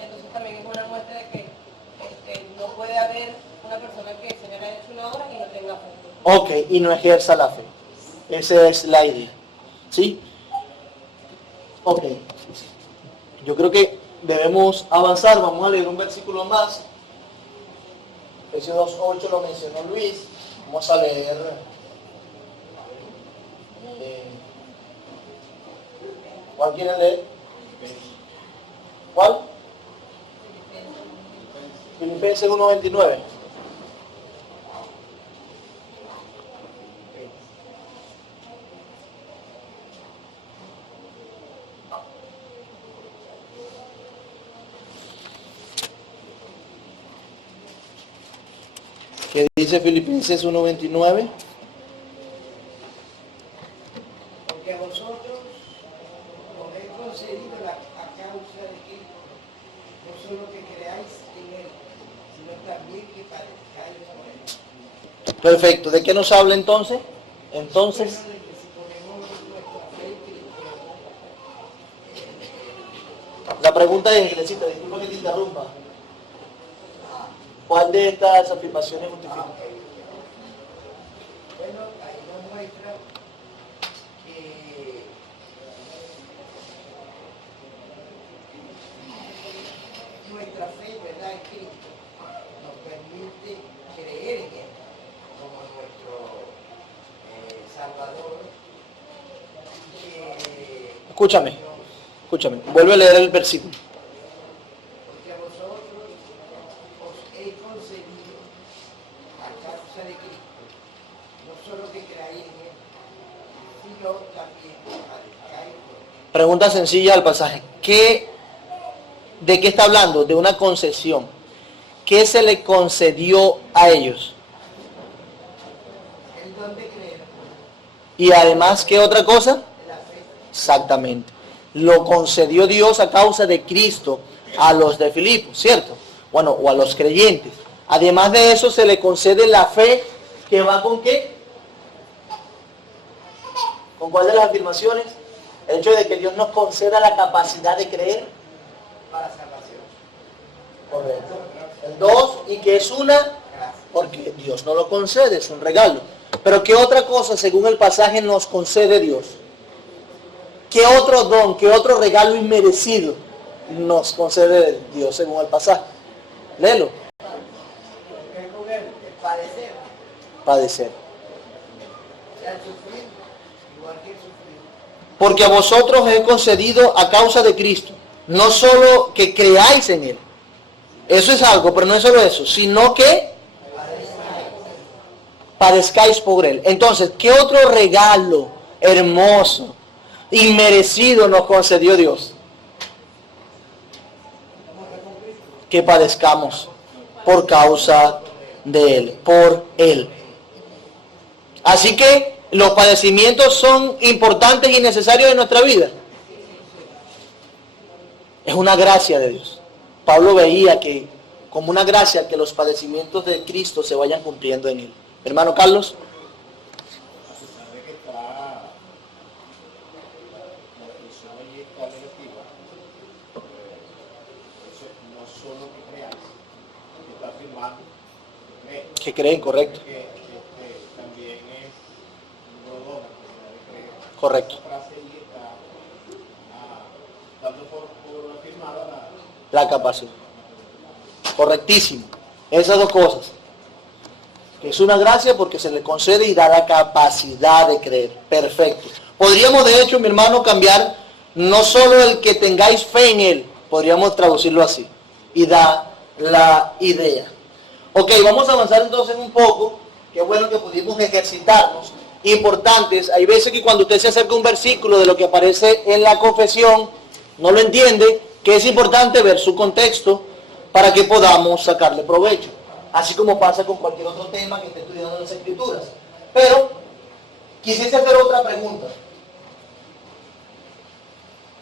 Entonces también es una muestra de que no puede haber una persona que el Señor haya hecho una obra y no tenga fe. Ok, y no ejerza la fe. Esa es la idea. ¿Sí? Ok. Yo creo que debemos avanzar. Vamos a leer un versículo más. Efesios 2:8 lo mencionó Luis. Vamos a leer. ¿Cuál quieren leer? ¿Cuál? Filipenses 1:29. ¿Qué dice Filipenses 1:29? Porque a vosotros os he concedido a causa de Cristo, no solo que creáis en Él, sino también que padezcáis por Él. Perfecto. ¿De qué nos habla entonces? Entonces, Bueno, de que si ponemos nuestra fe en Cristo, la pregunta es, Ingresita, disculpa que te interrumpa. ¿Cuál de estas afirmaciones justifica? bueno, ahí nos muestra que nuestra fe, ¿verdad?, en Cristo nos permite creer en Él como nuestro Salvador, que Escúchame. Vuelve a leer el versículo. Porque a vosotros os he concedido a causa de Cristo, no solo que creáis en Él, sino también que padezcáis por Él. Pregunta sencilla al pasaje. ¿De qué está hablando? De una concesión. ¿Qué se le concedió a ellos? El don de creer, Y además, ¿qué otra cosa? la fe. Exactamente. Lo concedió Dios a causa de Cristo a los de Filipos, ¿cierto? Bueno, o a los creyentes. Además de eso, se le concede la fe que va con ¿qué? ¿Con cuál de las afirmaciones? El hecho de que Dios nos conceda la capacidad de creer. Para salvación. Correcto. El 2, y que es una, porque Dios no lo concede, es un regalo. Pero ¿qué otra cosa, según el pasaje, nos concede Dios? ¿Qué otro don, qué otro regalo inmerecido nos concede Dios, según el pasaje? Léelo. ¿Qué con Él? El padecer, Padecer. o sea, el sufrir, igual que el sufrir. Porque a vosotros he concedido a causa de Cristo, no solo que creáis en Él. Eso es algo, pero no es solo eso, sino que padezcáis por Él. Entonces, ¿qué otro regalo hermoso, inmerecido nos concedió Dios? Que padezcamos por causa de Él, por Él. Así que los padecimientos son importantes y necesarios en nuestra vida. Es una gracia de Dios. Pablo veía que como una gracia que los padecimientos de Cristo se vayan cumpliendo en Él. Hermano Carlos. A pesar de que está la expresión allí está negativa, entonces no solo que creáis, está afirmando que creéis, Que creen, correcto. que también es un don, la capacidad de creer. Correcto. Esa frase allí está dando por afirmada La capacidad. Correctísimo. Esas dos cosas. Que es una gracia porque se le concede y da la capacidad de creer. Perfecto. Podríamos de hecho, mi hermano, cambiar no solo el que tengáis fe en Él, podríamos traducirlo así. Y da la idea. Ok, vamos a avanzar entonces un poco. Qué bueno que pudimos ejercitarnos. Importantes. Hay veces que cuando usted se acerca a un versículo de lo que aparece en la confesión, no lo entiende, que es importante ver su contexto para que podamos sacarle provecho. Así como pasa con cualquier otro tema que esté estudiando en las Escrituras. Pero, quisiese hacer otra pregunta.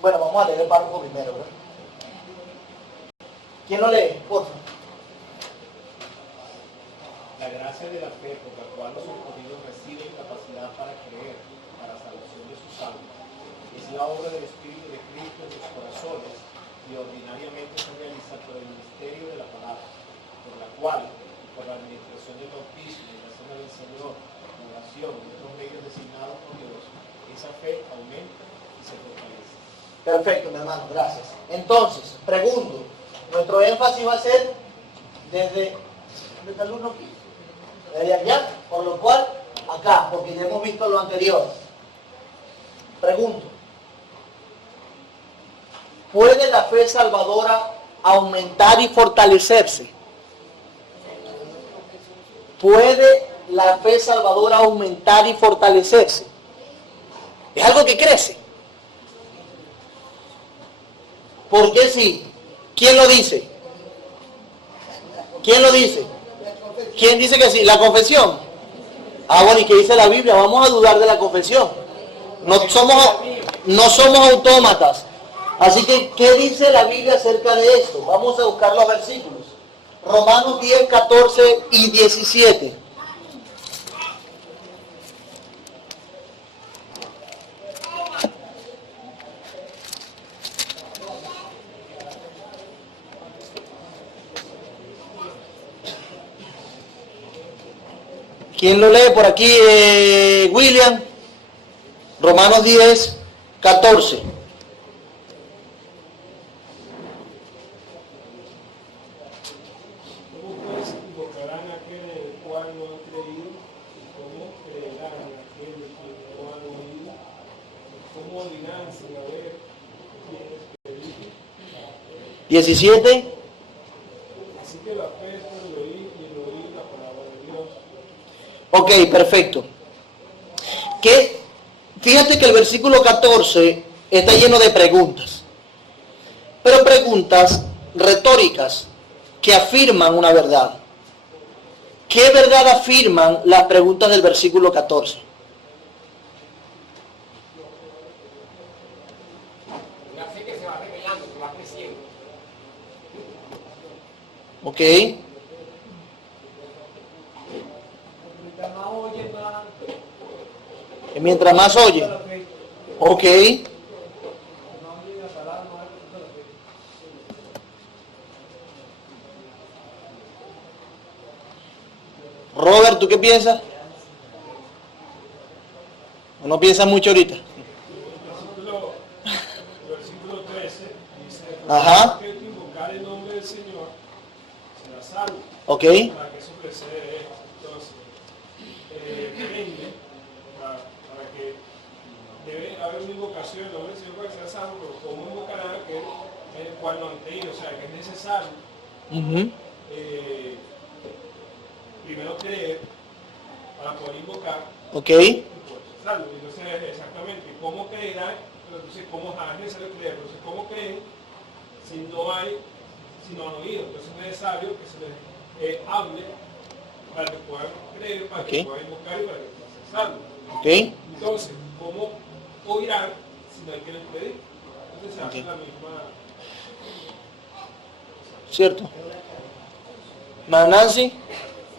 Bueno, vamos a leer el párrafo primero, ¿verdad? ¿Quién lo lee? Por favor. la gracia de la fe por la cual los escogidos reciben capacidad para creer, para salvación de sus almas. Es la obra del Espíritu de Cristo en sus corazones y ordinariamente se realiza por el ministerio de la palabra, por la cual, por la administración del bautismo y la cena del Señor, la oración y otros medios designados por Dios, esa fe aumenta y se fortalece. Perfecto, mi hermano, gracias. Entonces, pregunto, nuestro énfasis va a ser desde el alumno aquí, desde allá, por lo cual, acá, porque ya hemos visto lo anterior. Pregunto, ¿puede la fe salvadora aumentar y fortalecerse? ¿Puede la fe salvadora aumentar y fortalecerse? Es algo que crece. ¿Por qué sí? ¿Quién lo dice? ¿Quién lo dice? ¿Quién dice que sí? ¿La confesión? Ah, bueno, ¿y qué dice la Biblia? Vamos a dudar de la confesión. No somos autómatas. Así que, ¿qué dice la Biblia acerca de esto? Vamos a buscar los versículos. Romanos 10, 14 y 17. ¿Quién lo lee por aquí? William. Romanos 10, 14. ¿Cómo pues invocarán a aquel en el cual no han creído? ¿Y cómo creerán en aquel de quien no han oído? ¿Y cómo dirán sin haber 17. Así que la fe es por el oír y el oír la palabra de Dios. Ok, perfecto. Fíjate que el versículo 14 está lleno de preguntas, pero preguntas retóricas que afirman una verdad. ¿Qué verdad afirman las preguntas del versículo 14? Una fe que se va revelando, que va creciendo. Ok. Mientras más oye, más Mientras más oye. la fe. Ok. Más oye la palabra, más resulta la fe. Robert, ¿tú qué piensas? ¿O no piensas mucho ahorita? El versículo 13 dice, Ajá. que tú invocar el nombre del Señor será salvo. Ok. Para que eso precede esto. Entonces, depende, para que debe haber una invocación del nombre del Señor para que sea salvo, pero ¿cómo invocará aquel en el cual no han creído? O sea, que es necesario primero creer para poder invocar. Ok. Salvo. Entonces, exactamente, ¿cómo creerán? Entonces, ¿cómo es necesario creer? Entonces, ¿cómo creen si no han oído? Entonces, es necesario que se les hable para que puedan creer, para que puedan invocar y para que puedan ser salvos. Ok. Entonces, ¿cómo oirán si no hay quien les predique? Entonces, se hace la misma. ¿Cierto? ¿Más Nancy? Sí,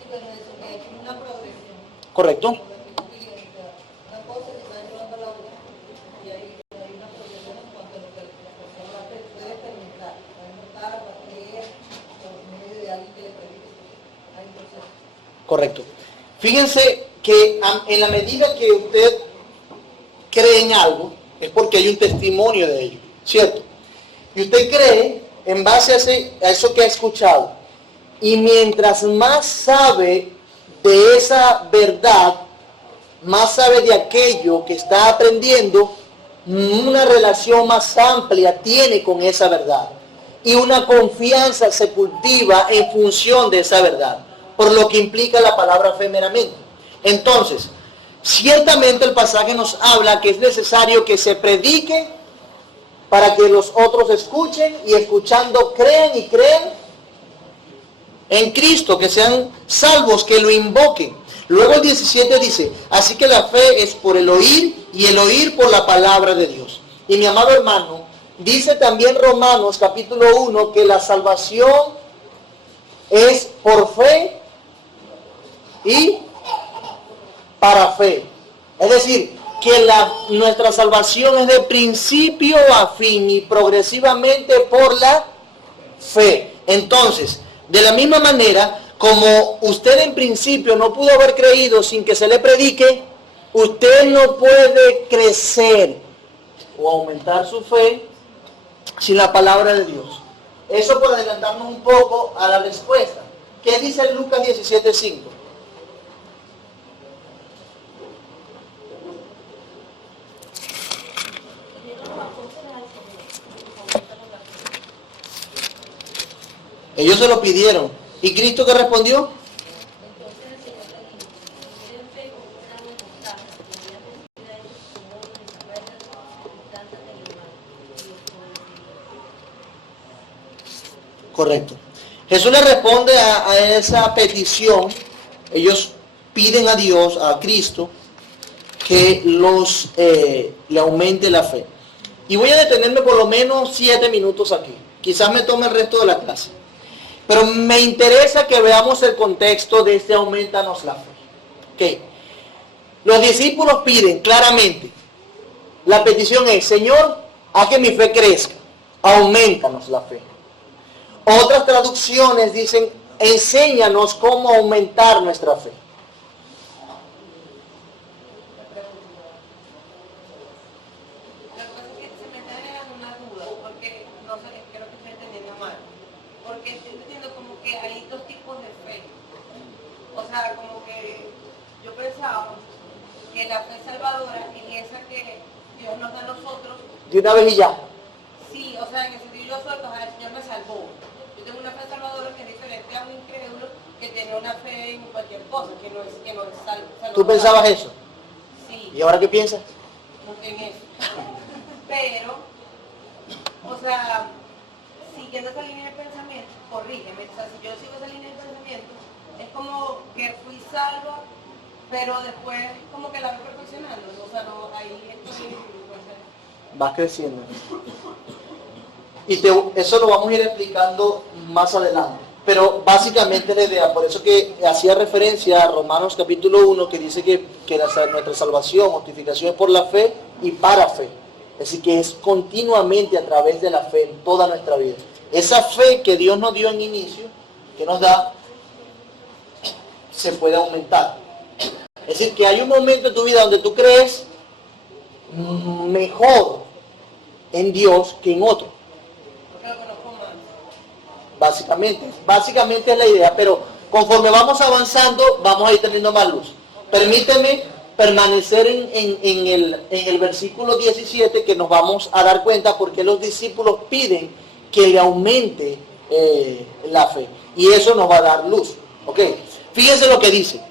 pero eso que es una progresión. Correcto. Una cosa que está llevando a la otra y hay una progresión en cuanto a lo que la persona puede experimentar. Va a notar, va a creer por medio de alguien que le predique. Hay un proceso. Correcto. Fíjense que en la medida que usted cree en algo, es porque hay un testimonio de ello, ¿cierto? Y usted cree en base a eso que ha escuchado. Y mientras más sabe de esa verdad, más sabe de aquello que está aprendiendo, una relación más amplia tiene con esa verdad. Y una confianza se cultiva en función de esa verdad, por lo que implica la palabra fe meramente. Entonces, ciertamente el pasaje nos habla que es necesario que se predique para que los otros escuchen y escuchando crean y crean en Cristo, que sean salvos, que lo invoquen. Luego el 17 dice, así que la fe es por el oír y el oír por la palabra de Dios. Y mi amado hermano, dice también Romanos capítulo 1 que la salvación es por fe y para fe. Es decir, que nuestra salvación es de principio a fin y progresivamente por la fe. Entonces, de la misma manera, como usted en principio no pudo haber creído sin que se le predique, usted no puede crecer o aumentar su fe sin la palabra de Dios. Eso por adelantarnos un poco a la respuesta. ¿Qué dice Lucas 17:5? Ellos se lo pidieron. ¿Y Cristo qué respondió? Correcto. Jesús le responde a esa petición. Ellos piden a Dios, a Cristo, que le aumente la fe. Y voy a detenerme por lo menos 7 minutos aquí. Quizás me tome el resto de la clase. Pero me interesa que veamos el contexto de este aumentanos la fe. Okay. Los discípulos piden claramente, la petición es, Señor, haz que mi fe crezca, aumentanos la fe. Otras traducciones dicen, enséñanos cómo aumentar nuestra fe. Lo que pasa es que se me está generando una duda, porque no sé, creo que estoy entendiendo mal. Porque estoy entendiendo como que hay dos tipos de fe. O sea, como que yo pensaba que la fe salvadora es esa que Dios nos da a nosotros. De una vez y ya. Sí, o sea, en el sentido yo soy, el Señor me salvó. Yo tengo una fe salvadora que es diferente a un incrédulo que tiene una fe en cualquier cosa, que no es salvador. ¿Tú pensabas eso? Sí. ¿Y ahora qué piensas? En eso. Pero, o sea, siguiendo esa línea de pensamiento, corrígeme, o sea, si yo sigo esa línea de pensamiento, es como que fui salva, pero después como que la voy perfeccionando, o sea, no, ahí estoy, pues, Vas creciendo. Y eso lo vamos a ir explicando más adelante. Pero básicamente la idea, por eso que hacía referencia a Romanos capítulo 1, que dice que nuestra salvación, justificación es por la fe y para fe. Es decir, que es continuamente a través de la fe en toda nuestra vida. Esa fe que Dios nos dio en inicio, que nos da, se puede aumentar. Es decir, que hay un momento en tu vida donde tú crees mejor en Dios que en otro. porque lo conozco más. Básicamente es la idea, pero conforme vamos avanzando, vamos a ir teniendo más luz. Permíteme permanecer en el versículo 17, que nos vamos a dar cuenta porque los discípulos piden que le aumente la fe. Y eso nos va a dar luz. ¿Ok? Fíjense lo que dice.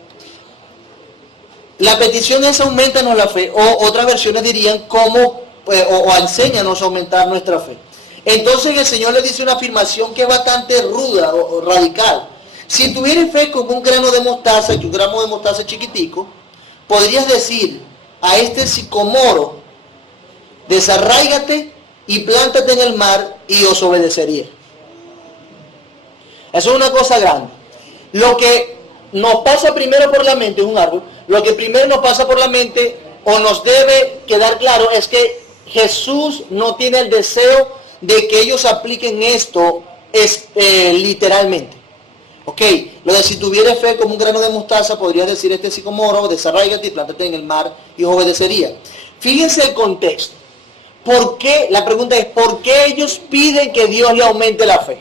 La petición es aumentanos la fe, o otras versiones dirían o enséñanos a aumentar nuestra fe. Entonces el Señor le dice una afirmación que es bastante ruda o radical. Si tuvieras fe como un grano de mostaza, que un grano de mostaza chiquitico, podrías decir a este sicomoro, desarráigate y plántate en el mar y os obedecería. Eso es una cosa grande. Lo que nos pasa primero por la mente es un árbol. Lo que primero nos pasa por la mente o nos debe quedar claro es que Jesús no tiene el deseo de que ellos apliquen esto literalmente. Ok, lo de si tuvieras fe como un grano de mostaza, podrías decir este sicomoro, desarráigate y plántate en el mar y os obedecería. Fíjense el contexto. ¿Por qué? La pregunta es, ¿por qué ellos piden que Dios le aumente la fe?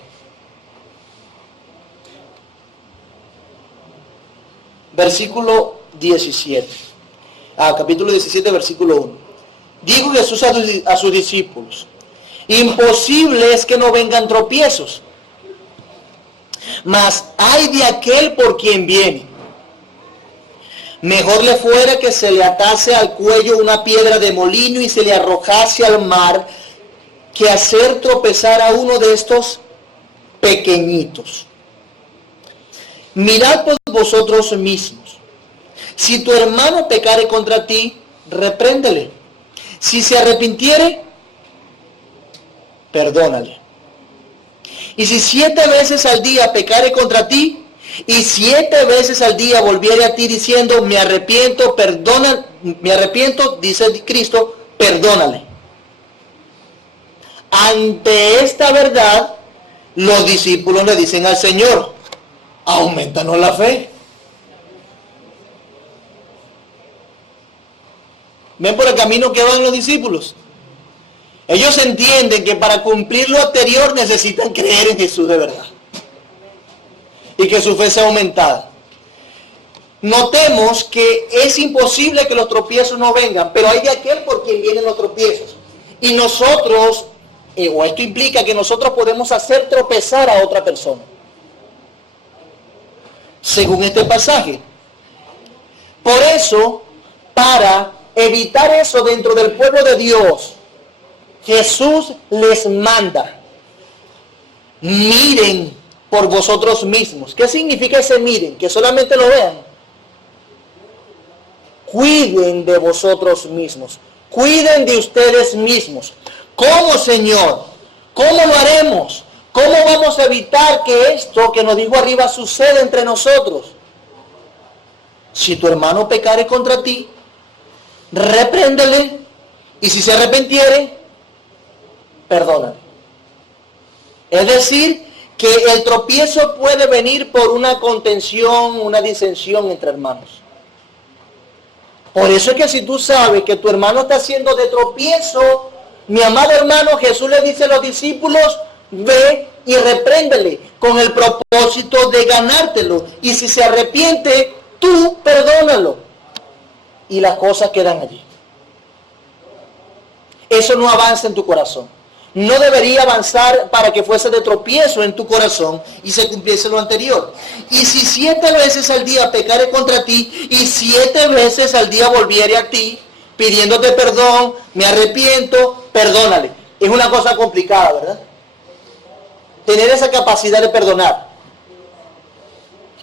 Versículo 17. Capítulo 17, versículo 1. Dijo Jesús a sus discípulos, imposible es que no vengan tropiezos, mas hay de aquel por quien viene. Mejor le fuera que se le atase al cuello una piedra de molino y se le arrojase al mar, que hacer tropezar a uno de estos pequeñitos. Mirad por vosotros mismos. Si tu hermano pecare contra ti, repréndele. Si se arrepintiere, perdónale. Y si 7 veces al día pecare contra ti, y 7 veces al día volviere a ti diciendo, me arrepiento, dice Cristo, perdónale. Ante esta verdad, los discípulos le dicen al Señor, aumentanos la fe. ¿Ven por el camino que van los discípulos? Ellos entienden que para cumplir lo anterior necesitan creer en Jesús de verdad. Y que su fe sea aumentada. Notemos que es imposible que los tropiezos no vengan, pero hay de aquel por quien vienen los tropiezos. Y nosotros, o esto implica que nosotros podemos hacer tropezar a otra persona. Según este pasaje. Por eso, para evitar eso dentro del pueblo de Dios, Jesús les manda, miren por vosotros mismos. ¿Qué significa ese miren? Que solamente lo vean. Cuiden de vosotros mismos. Cuiden de ustedes mismos. ¿Cómo, Señor? ¿Cómo lo haremos? ¿Cómo vamos a evitar que esto que nos dijo arriba suceda entre nosotros? Si tu hermano pecare contra ti, repréndele, y si se arrepintiere, perdónale. Es decir, que el tropiezo puede venir por una contención, una disensión entre hermanos. Por eso es que si tú sabes que tu hermano está haciendo de tropiezo, mi amado hermano, Jesús le dice a los discípulos, ve y repréndele con el propósito de ganártelo. Y si se arrepiente, tú perdónalo. Y las cosas quedan allí. Eso no avanza en tu corazón. no debería avanzar para que fuese de tropiezo en tu corazón y se cumpliese lo anterior. Y si 7 veces al día pecare contra ti y 7 veces al día volviere a ti, pidiéndote perdón, me arrepiento, perdónale. Es una cosa complicada, ¿verdad? Tener esa capacidad de perdonar.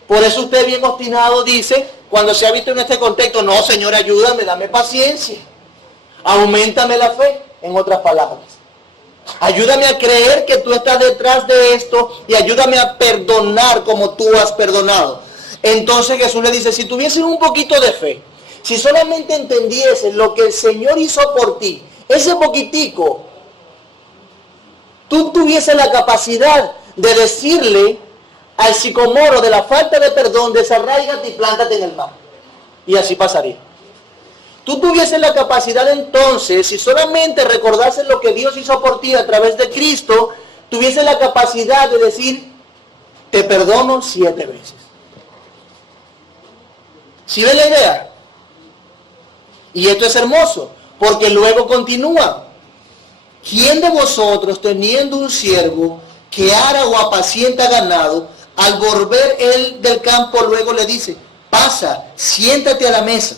Por eso usted bien obstinado dice, cuando se ha visto en este contexto, no, Señor, ayúdame, dame paciencia. Auméntame la fe, en otras palabras. Ayúdame a creer que tú estás detrás de esto y ayúdame a perdonar como tú has perdonado. Entonces Jesús le dice, si tuviesen un poquito de fe, si solamente entendiesen lo que el Señor hizo por ti, ese poquitico, tú tuvieses la capacidad de decirle al sicomoro de la falta de perdón, desarráigate y plántate en el mar. Y así pasaría. Tú tuvieses la capacidad entonces, si solamente recordases lo que Dios hizo por ti a través de Cristo, tuvieses la capacidad de decir, te perdono 7 veces. ¿Sí ven la idea? Y esto es hermoso, porque luego continúa. ¿Quién de vosotros, teniendo un siervo que ara o apacienta ganado, al volver él del campo luego le dice, pasa, siéntate a la mesa?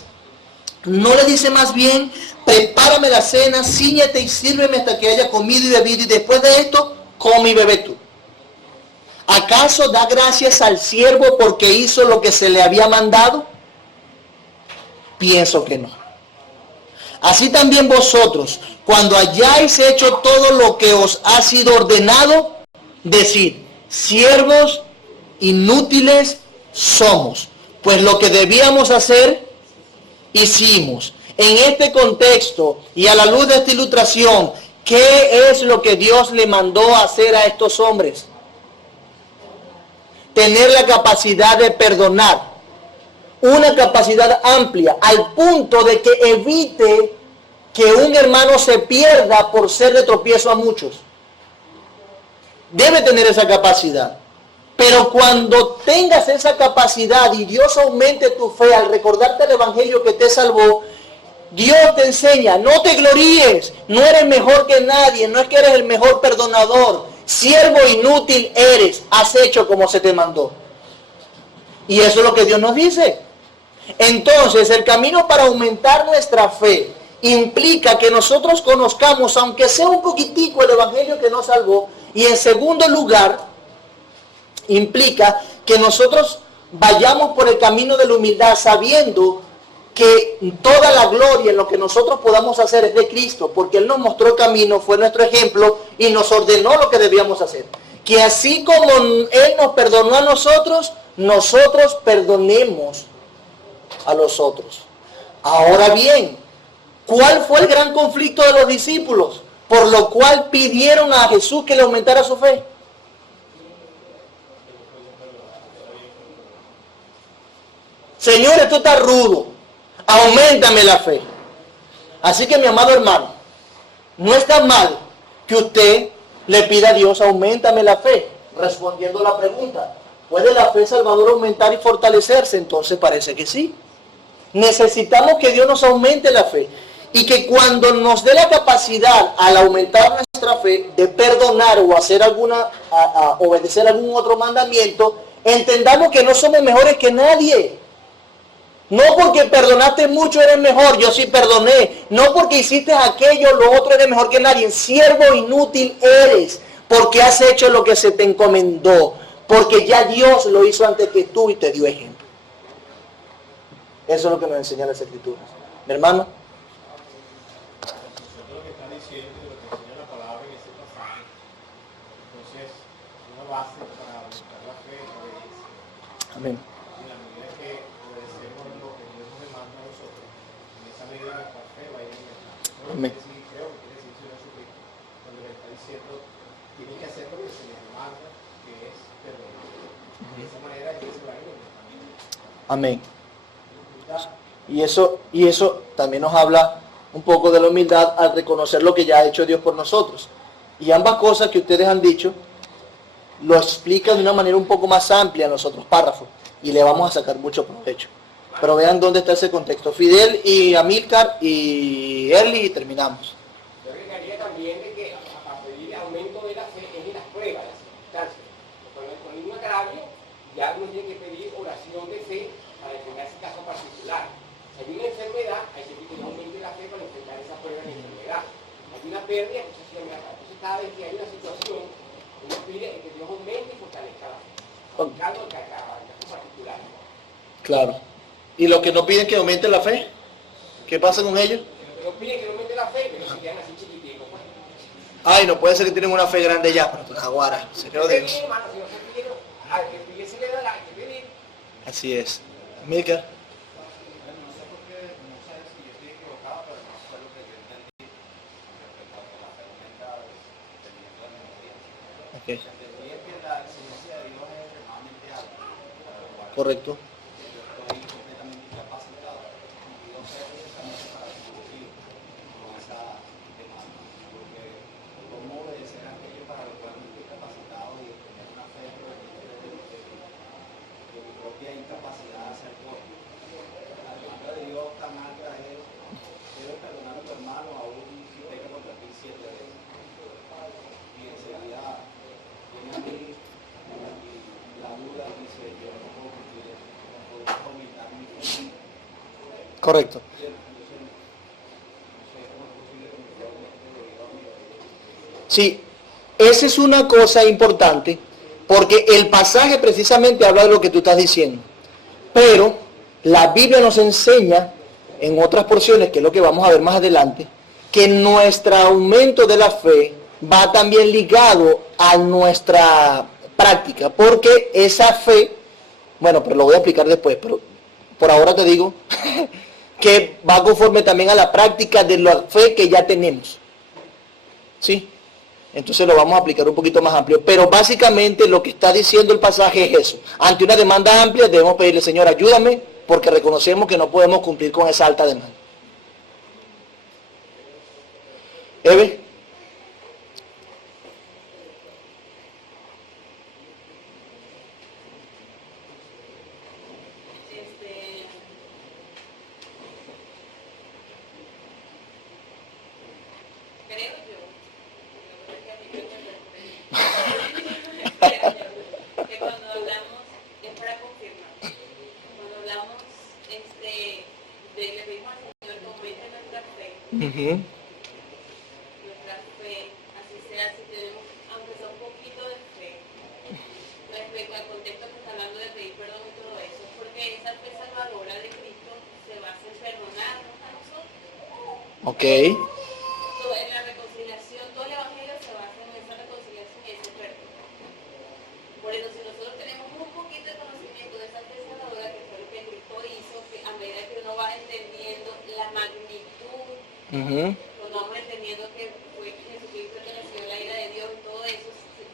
No le dice más bien, prepárame la cena, cíñete y sírveme hasta que haya comido y bebido, y después de esto, come y bebe tú. ¿Acaso da gracias al siervo porque hizo lo que se le había mandado? Pienso que no. Así también vosotros, cuando hayáis hecho todo lo que os ha sido ordenado, decid, siervos inútiles somos, pues lo que debíamos hacer, hicimos. En este contexto y a la luz de esta ilustración, ¿qué es lo que Dios le mandó a hacer a estos hombres? Tener la capacidad de perdonar, una capacidad amplia, al punto de que evite que un hermano se pierda por ser de tropiezo a muchos. Debe tener esa capacidad. Pero cuando tengas esa capacidad y Dios aumente tu fe al recordarte el evangelio que te salvó, Dios te enseña, no te gloríes, no eres mejor que nadie, no es que eres el mejor perdonador, siervo inútil eres, has hecho como se te mandó. Y eso es lo que Dios nos dice. Entonces, el camino para aumentar nuestra fe implica que nosotros conozcamos, aunque sea un poquitico, el evangelio que nos salvó, y en segundo lugar, implica que nosotros vayamos por el camino de la humildad sabiendo que toda la gloria en lo que nosotros podamos hacer es de Cristo, porque Él nos mostró el camino, fue nuestro ejemplo y nos ordenó lo que debíamos hacer. Que así como Él nos perdonó a nosotros, nosotros perdonemos a los otros. Ahora bien, ¿cuál fue el gran conflicto de los discípulos? Por lo cual pidieron a Jesús que le aumentara su fe. Señor, esto está rudo, auméntame la fe. Así que mi amado hermano, no está mal que usted le pida a Dios, auméntame la fe, respondiendo la pregunta, ¿puede la fe salvadora aumentar y fortalecerse? Entonces parece que sí. Necesitamos que Dios nos aumente la fe y que cuando nos dé la capacidad al aumentar nuestra fe de perdonar o hacer obedecer algún otro mandamiento, entendamos que no somos mejores que nadie. No porque perdonaste mucho eres mejor, yo sí perdoné. No porque hiciste aquello, lo otro eres mejor que nadie. Siervo inútil eres, porque has hecho lo que se te encomendó. Porque ya Dios lo hizo antes que tú y te dio ejemplo. Eso es lo que nos enseñan las Escrituras. Mi hermano. Lo que está diciendo y lo que enseña la palabra en este pasaje. Entonces, una base para buscar la fe es la obediencia. Amén. En la medida que obedecemos lo que Dios nos demanda a nosotros, en esa medida nuestra fe va a ir aumentando. Amén. Creo que quiere decir Señor Jesucristo, cuando le está diciendo, tiene que hacer lo que se le demanda, que es perdonar. De esa manera Él se va a ir aumentando. Amén. Y eso también nos habla un poco de la humildad al reconocer lo que ya ha hecho Dios por nosotros. Y ambas cosas que ustedes han dicho lo explican de una manera un poco más amplia en los otros párrafos y le vamos a sacar mucho provecho. Pero vean dónde está ese contexto. Fidel y Amílcar y Erly y terminamos. Yo agregaría también de que a pedir hay que tener un aumento de la fe para enfrentar esa prueba de enfermedad. Hay una pérdida que sucesivamente acá. Entonces cada vez que hay una situación, uno pide que Dios aumente y fortalezca la fe. Aplicando el caso particular. Claro. ¿Y los que no piden que aumente la fe? ¿Qué pasa con ellos? Pero piden que no aumente la fe, pero se quedan así chiquiticos. Pues. Ay, no puede ser que tienen una fe grande ya, pero pues aguara, Señor Se Dios. pide, hermano, si no se pide, al que pide se le da, hay que pedir. Así es. Milka. Bueno, no sé por qué, no sé si yo estoy equivocado, pero no fue lo que yo entendí respecto a que la fe aumenta dependiendo de la memoria. Ok, Entendí que la exigencia de Dios es extremadamente alta, para lo cual correcto. yo estoy completamente incapacitado y pido fe precisamente para cumplir con esa demanda. Porque cómo obedecer aquello para lo cual no estoy capacitado y tener una fe proveniente de mi propia incapacidad de hacer cosas. La demanda de Dios tan alta es, debes perdonar a tu hermano aún si peca contra ti 7 veces. Y enseguida viene a mí y la duda dice, yo no puedo cumplir eso, no puedo aumentar mi fe. Correcto. Entonces, no sé cómo es posible que mi fe aumente debido a mi obediencia. Sí, esa es una cosa importante, porque el pasaje precisamente habla de lo que tú estás diciendo. Pero la Biblia nos enseña, en otras porciones, que es lo que vamos a ver más adelante, que nuestro aumento de la fe va también ligado a nuestra práctica, porque esa fe, bueno, pero lo voy a explicar después, pero por ahora te digo que va conforme también a la práctica de la fe que ya tenemos. ¿Sí? Entonces lo vamos a aplicar un poquito más amplio. Pero básicamente lo que está diciendo el pasaje es eso. Ante una demanda amplia debemos pedirle, Señor, ayúdame, porque reconocemos que no podemos cumplir con esa alta demanda. Eve. Creo yo, creo yo, que cuando hablamos, es para confirmar, cuando hablamos, le pedimos al Señor que aumente nuestra fe, así sea, si tenemos, aunque sea un poquito de fe, respecto al contexto que está hablando de pedir perdón y todo eso, porque esa fe salvadora de Cristo se basa en perdonarnos a nosotros. Ok. En la reconciliación, todo el evangelio se basa en esa reconciliación y ese perdón. Por eso, si nosotros tenemos un poquito de conocimiento de esa fe salvadora, que fue lo que Cristo hizo, que a medida que uno va entendiendo la magnitud, cuando vamos entendiendo que fue Jesucristo el que recibió la ira de Dios y todo eso,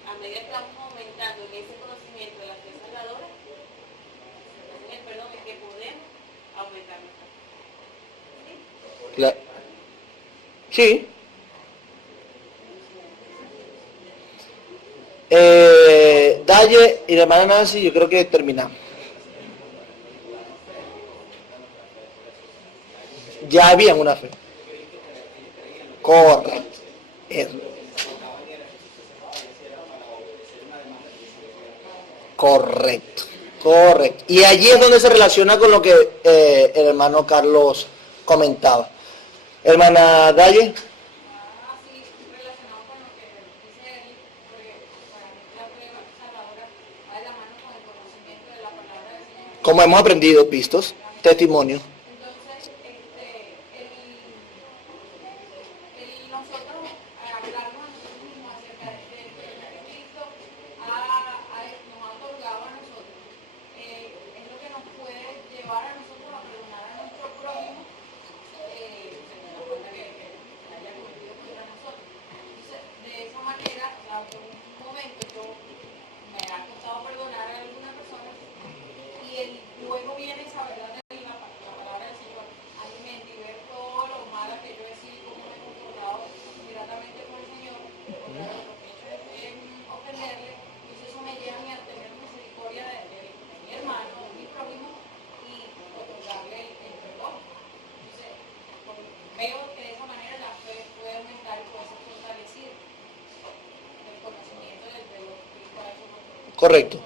a medida que vamos aumentando en ese conocimiento de la fe salvadora, en el perdón es que podemos aumentar nuestra fe. Sí. Daye y la hermana Nancy, yo creo que terminamos. Ya habían una fe. Correcto. Correcto. Correcto. Y allí es donde se relaciona con lo que el hermano Carlos comentaba. Hermana Daye. Así relacionado con lo que dice él, porque para mí la fe salvadora va de la mano con el conocimiento de la palabra del Señor. Como hemos aprendido, vistos, testimonio. Entonces, nosotros hablarnos a nosotros mismos acerca de lo que Cristo nos ha otorgado a nosotros, es lo que nos puede llevar a nosotros a perdonar a nuestro prójimo, la falta que haya cometido contra nosotros. Entonces, de esa manera, por un momento yo me ha costado perdonar a alguna persona y luego viene esa verdad de la palabra del Señor a mi mente y ver todo lo malo que yo he sido, cómo me he comportado gratamente con el Señor, porque lo que he hecho es ofenderle, entonces eso me lleva a mí a tener misericordia de mi hermano, de mi prójimo y otorgarle el perdón. Entonces, veo que de esa manera la fe puede aumentar y puede ser fortalecida, el conocimiento de lo que Cristo ha hecho por nosotros. Correcto.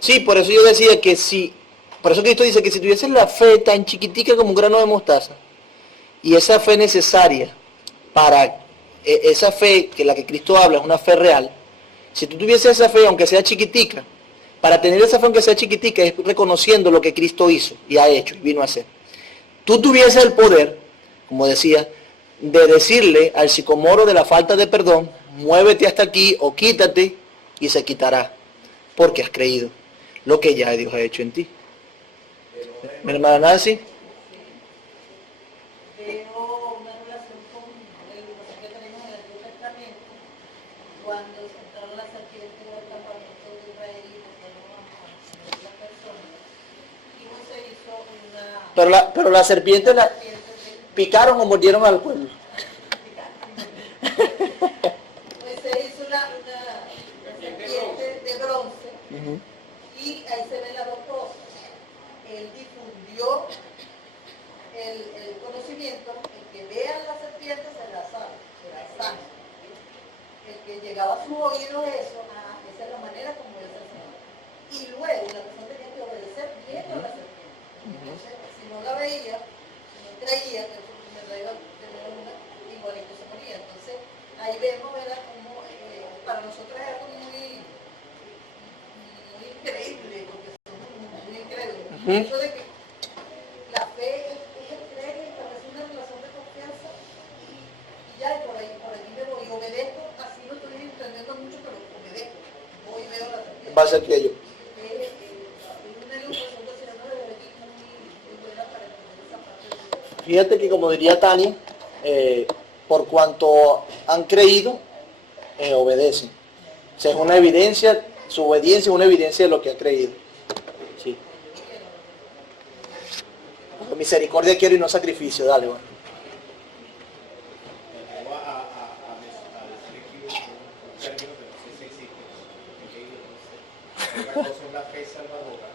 Sí, por eso yo decía que si, por eso Cristo dice que si tuvieses la fe tan chiquitica como un grano de mostaza, Y esa fe necesaria para esa fe que la que Cristo habla es una fe real. Si tú tuvieses esa fe, aunque sea chiquitica, para tener esa fe aunque sea chiquitica es reconociendo lo que Cristo hizo y ha hecho y vino a hacer. Tú tuvieses el poder, como decía, de decirle al sicomoro de la falta de perdón, muévete hasta aquí o quítate, y se quitará, porque has creído lo que ya Dios ha hecho en ti. Mi hermana Nancy. Veo una relación con la ilustración que tenemos en el Antiguo Testamento, cuando entraron las serpientes en el campamento de Israel y metieron a las personas, y Moisés hizo una... Pero las serpientes picaron o mordieron al pueblo. Moisés hizo una serpiente de bronce, y ahí se ven las dos cosas. Él difundió el conocimiento, el que vea las serpientes será sano. El que llegaba a su oído eso, esa es la manera como él se hacía. Y luego la persona tenía que obedecer viendo a la serpiente. Entonces, si no la veía, si no creía que su primer iba a tener una, igualito se moría. Entonces, ahí vemos, ¿verdad?, como para nosotros es algo muy increíble, porque somos muy incrédulos. Eso de que la fe es el creer y establecer una relación de confianza y ya, y por allí me voy, obedezco, así no estoy entendiendo mucho, pero obedezco, voy y veo la serpiente. Va a ser que yo. Una ilustración que se llama de verdad muy buena para entender esa parte de... Fíjate que, como diría Tania, por cuanto han creído, obedecen. O sea, es una evidencia, su obediencia es una evidencia de lo que ha creído. Sí. Porque misericordia quiero y no sacrificio, dale, bueno. Voy a decir aquí un término que no sé si existe, una cosa es la fe salvadora,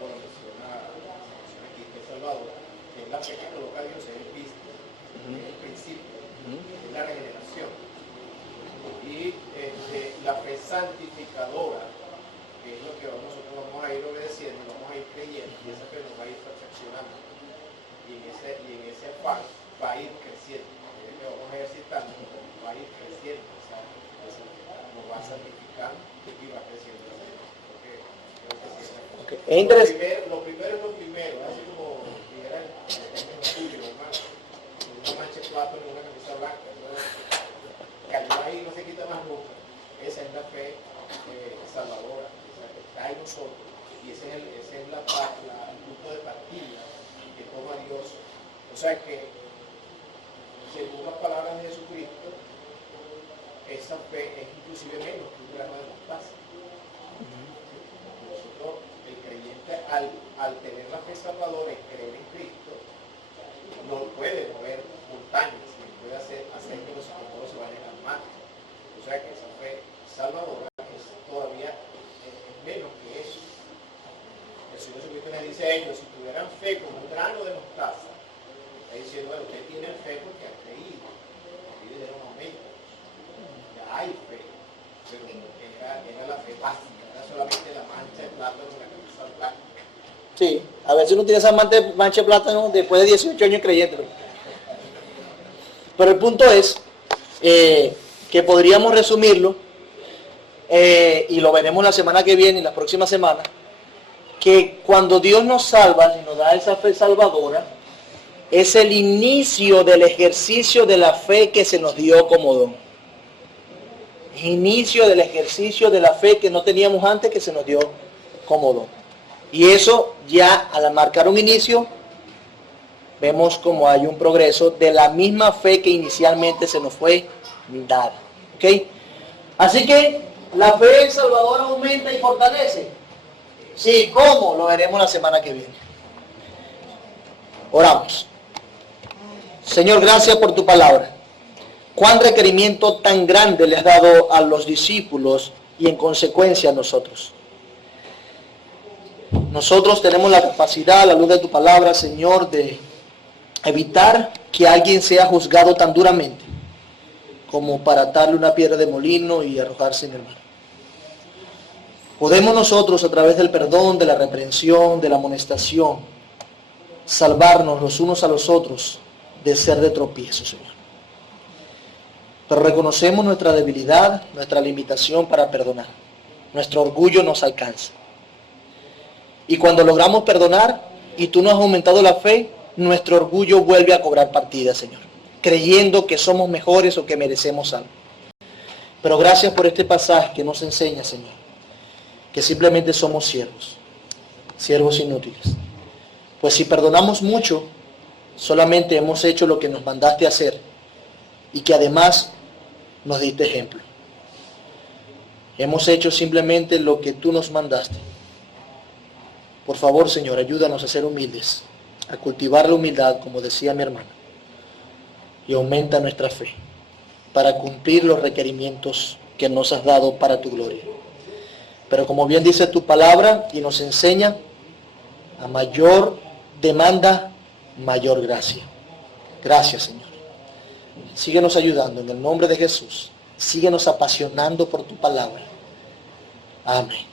bueno, aquí fe salvadora, que es la fe que coloca a Dios en el Cristo, en el principio, es la regeneración. Y la fe santificadora, que es lo que nosotros vamos a ir obedeciendo, vamos a ir creyendo, y esa fe nos va a ir perfeccionando. Y en ese afán va a ir creciendo. Que vamos ejercitando, va a ir creciendo, o sea, nos va santificando y va creciendo. Okay. Es interesante. Lo primero es lo primero, así como dijera el tuyo, hermano, una mancha de plata en una camisa blanca, cayó ahí y no se quita más nunca. Esa es la fe salvadora, esa que está en nosotros, y ese es el punto de partida que toma Dios. O sea que, según las palabras de Jesucristo, esa fe es inclusive menos que un grano de mostaza. Nosotros, el creyente, al tener la fe salvadora y creer en Cristo, no puede mover montañas, ni puede hacer que los escombros se vayan al mar. O sea que esa fe salvadora es todavía menos que eso. El Señor Jesucristo les dice a ellos, si tuvieran fe como un grano de mostaza, está diciendo, bueno, usted tiene fe porque ha creído. Aquí le un aumento. Ya hay fe, pero era la fe básica, era solamente la mancha de plátano en la camisa blanca. Sí, a ver si uno tiene esa mancha de plátano después de 18 años creyendo. Pero el punto es que podríamos resumirlo, y lo veremos la semana que viene y la próxima semana, que cuando Dios nos salva y nos da esa fe salvadora, es el inicio del ejercicio de la fe que se nos dio como don. Inicio del ejercicio de la fe que no teníamos antes, que se nos dio como don. Y eso ya, al marcar un inicio, vemos como hay un progreso de la misma fe que inicialmente se nos fue dada. ¿Ok? Así que la fe en Salvador aumenta y fortalece. Sí, ¿cómo? Lo veremos la semana que viene. Oramos. Señor, gracias por tu palabra. Cuán requerimiento tan grande le has dado a los discípulos y en consecuencia a nosotros. Nosotros tenemos la capacidad, a la luz de tu palabra, Señor, de evitar que alguien sea juzgado tan duramente como para atarle una piedra de molino y arrojarse en el mar. Podemos nosotros, a través del perdón, de la reprensión, de la amonestación, salvarnos los unos a los otros de ser de tropiezo, Señor. Pero reconocemos nuestra debilidad, nuestra limitación para perdonar. Nuestro orgullo nos alcanza. Y cuando logramos perdonar y tú nos has aumentado la fe, nuestro orgullo vuelve a cobrar partida, Señor, creyendo que somos mejores o que merecemos algo. Pero gracias por este pasaje que nos enseña, Señor, que simplemente somos siervos inútiles. Pues si perdonamos mucho, solamente hemos hecho lo que nos mandaste hacer y que además nos diste ejemplo. Hemos hecho simplemente lo que tú nos mandaste. Por favor, Señor, ayúdanos a ser humildes, a cultivar la humildad, como decía mi hermana, y aumenta nuestra fe para cumplir los requerimientos que nos has dado para tu gloria. Pero como bien dice tu palabra y nos enseña, a mayor demanda, mayor gracia. Gracias, Señor. Síguenos ayudando en el nombre de Jesús. Síguenos apasionando por tu palabra. Amén.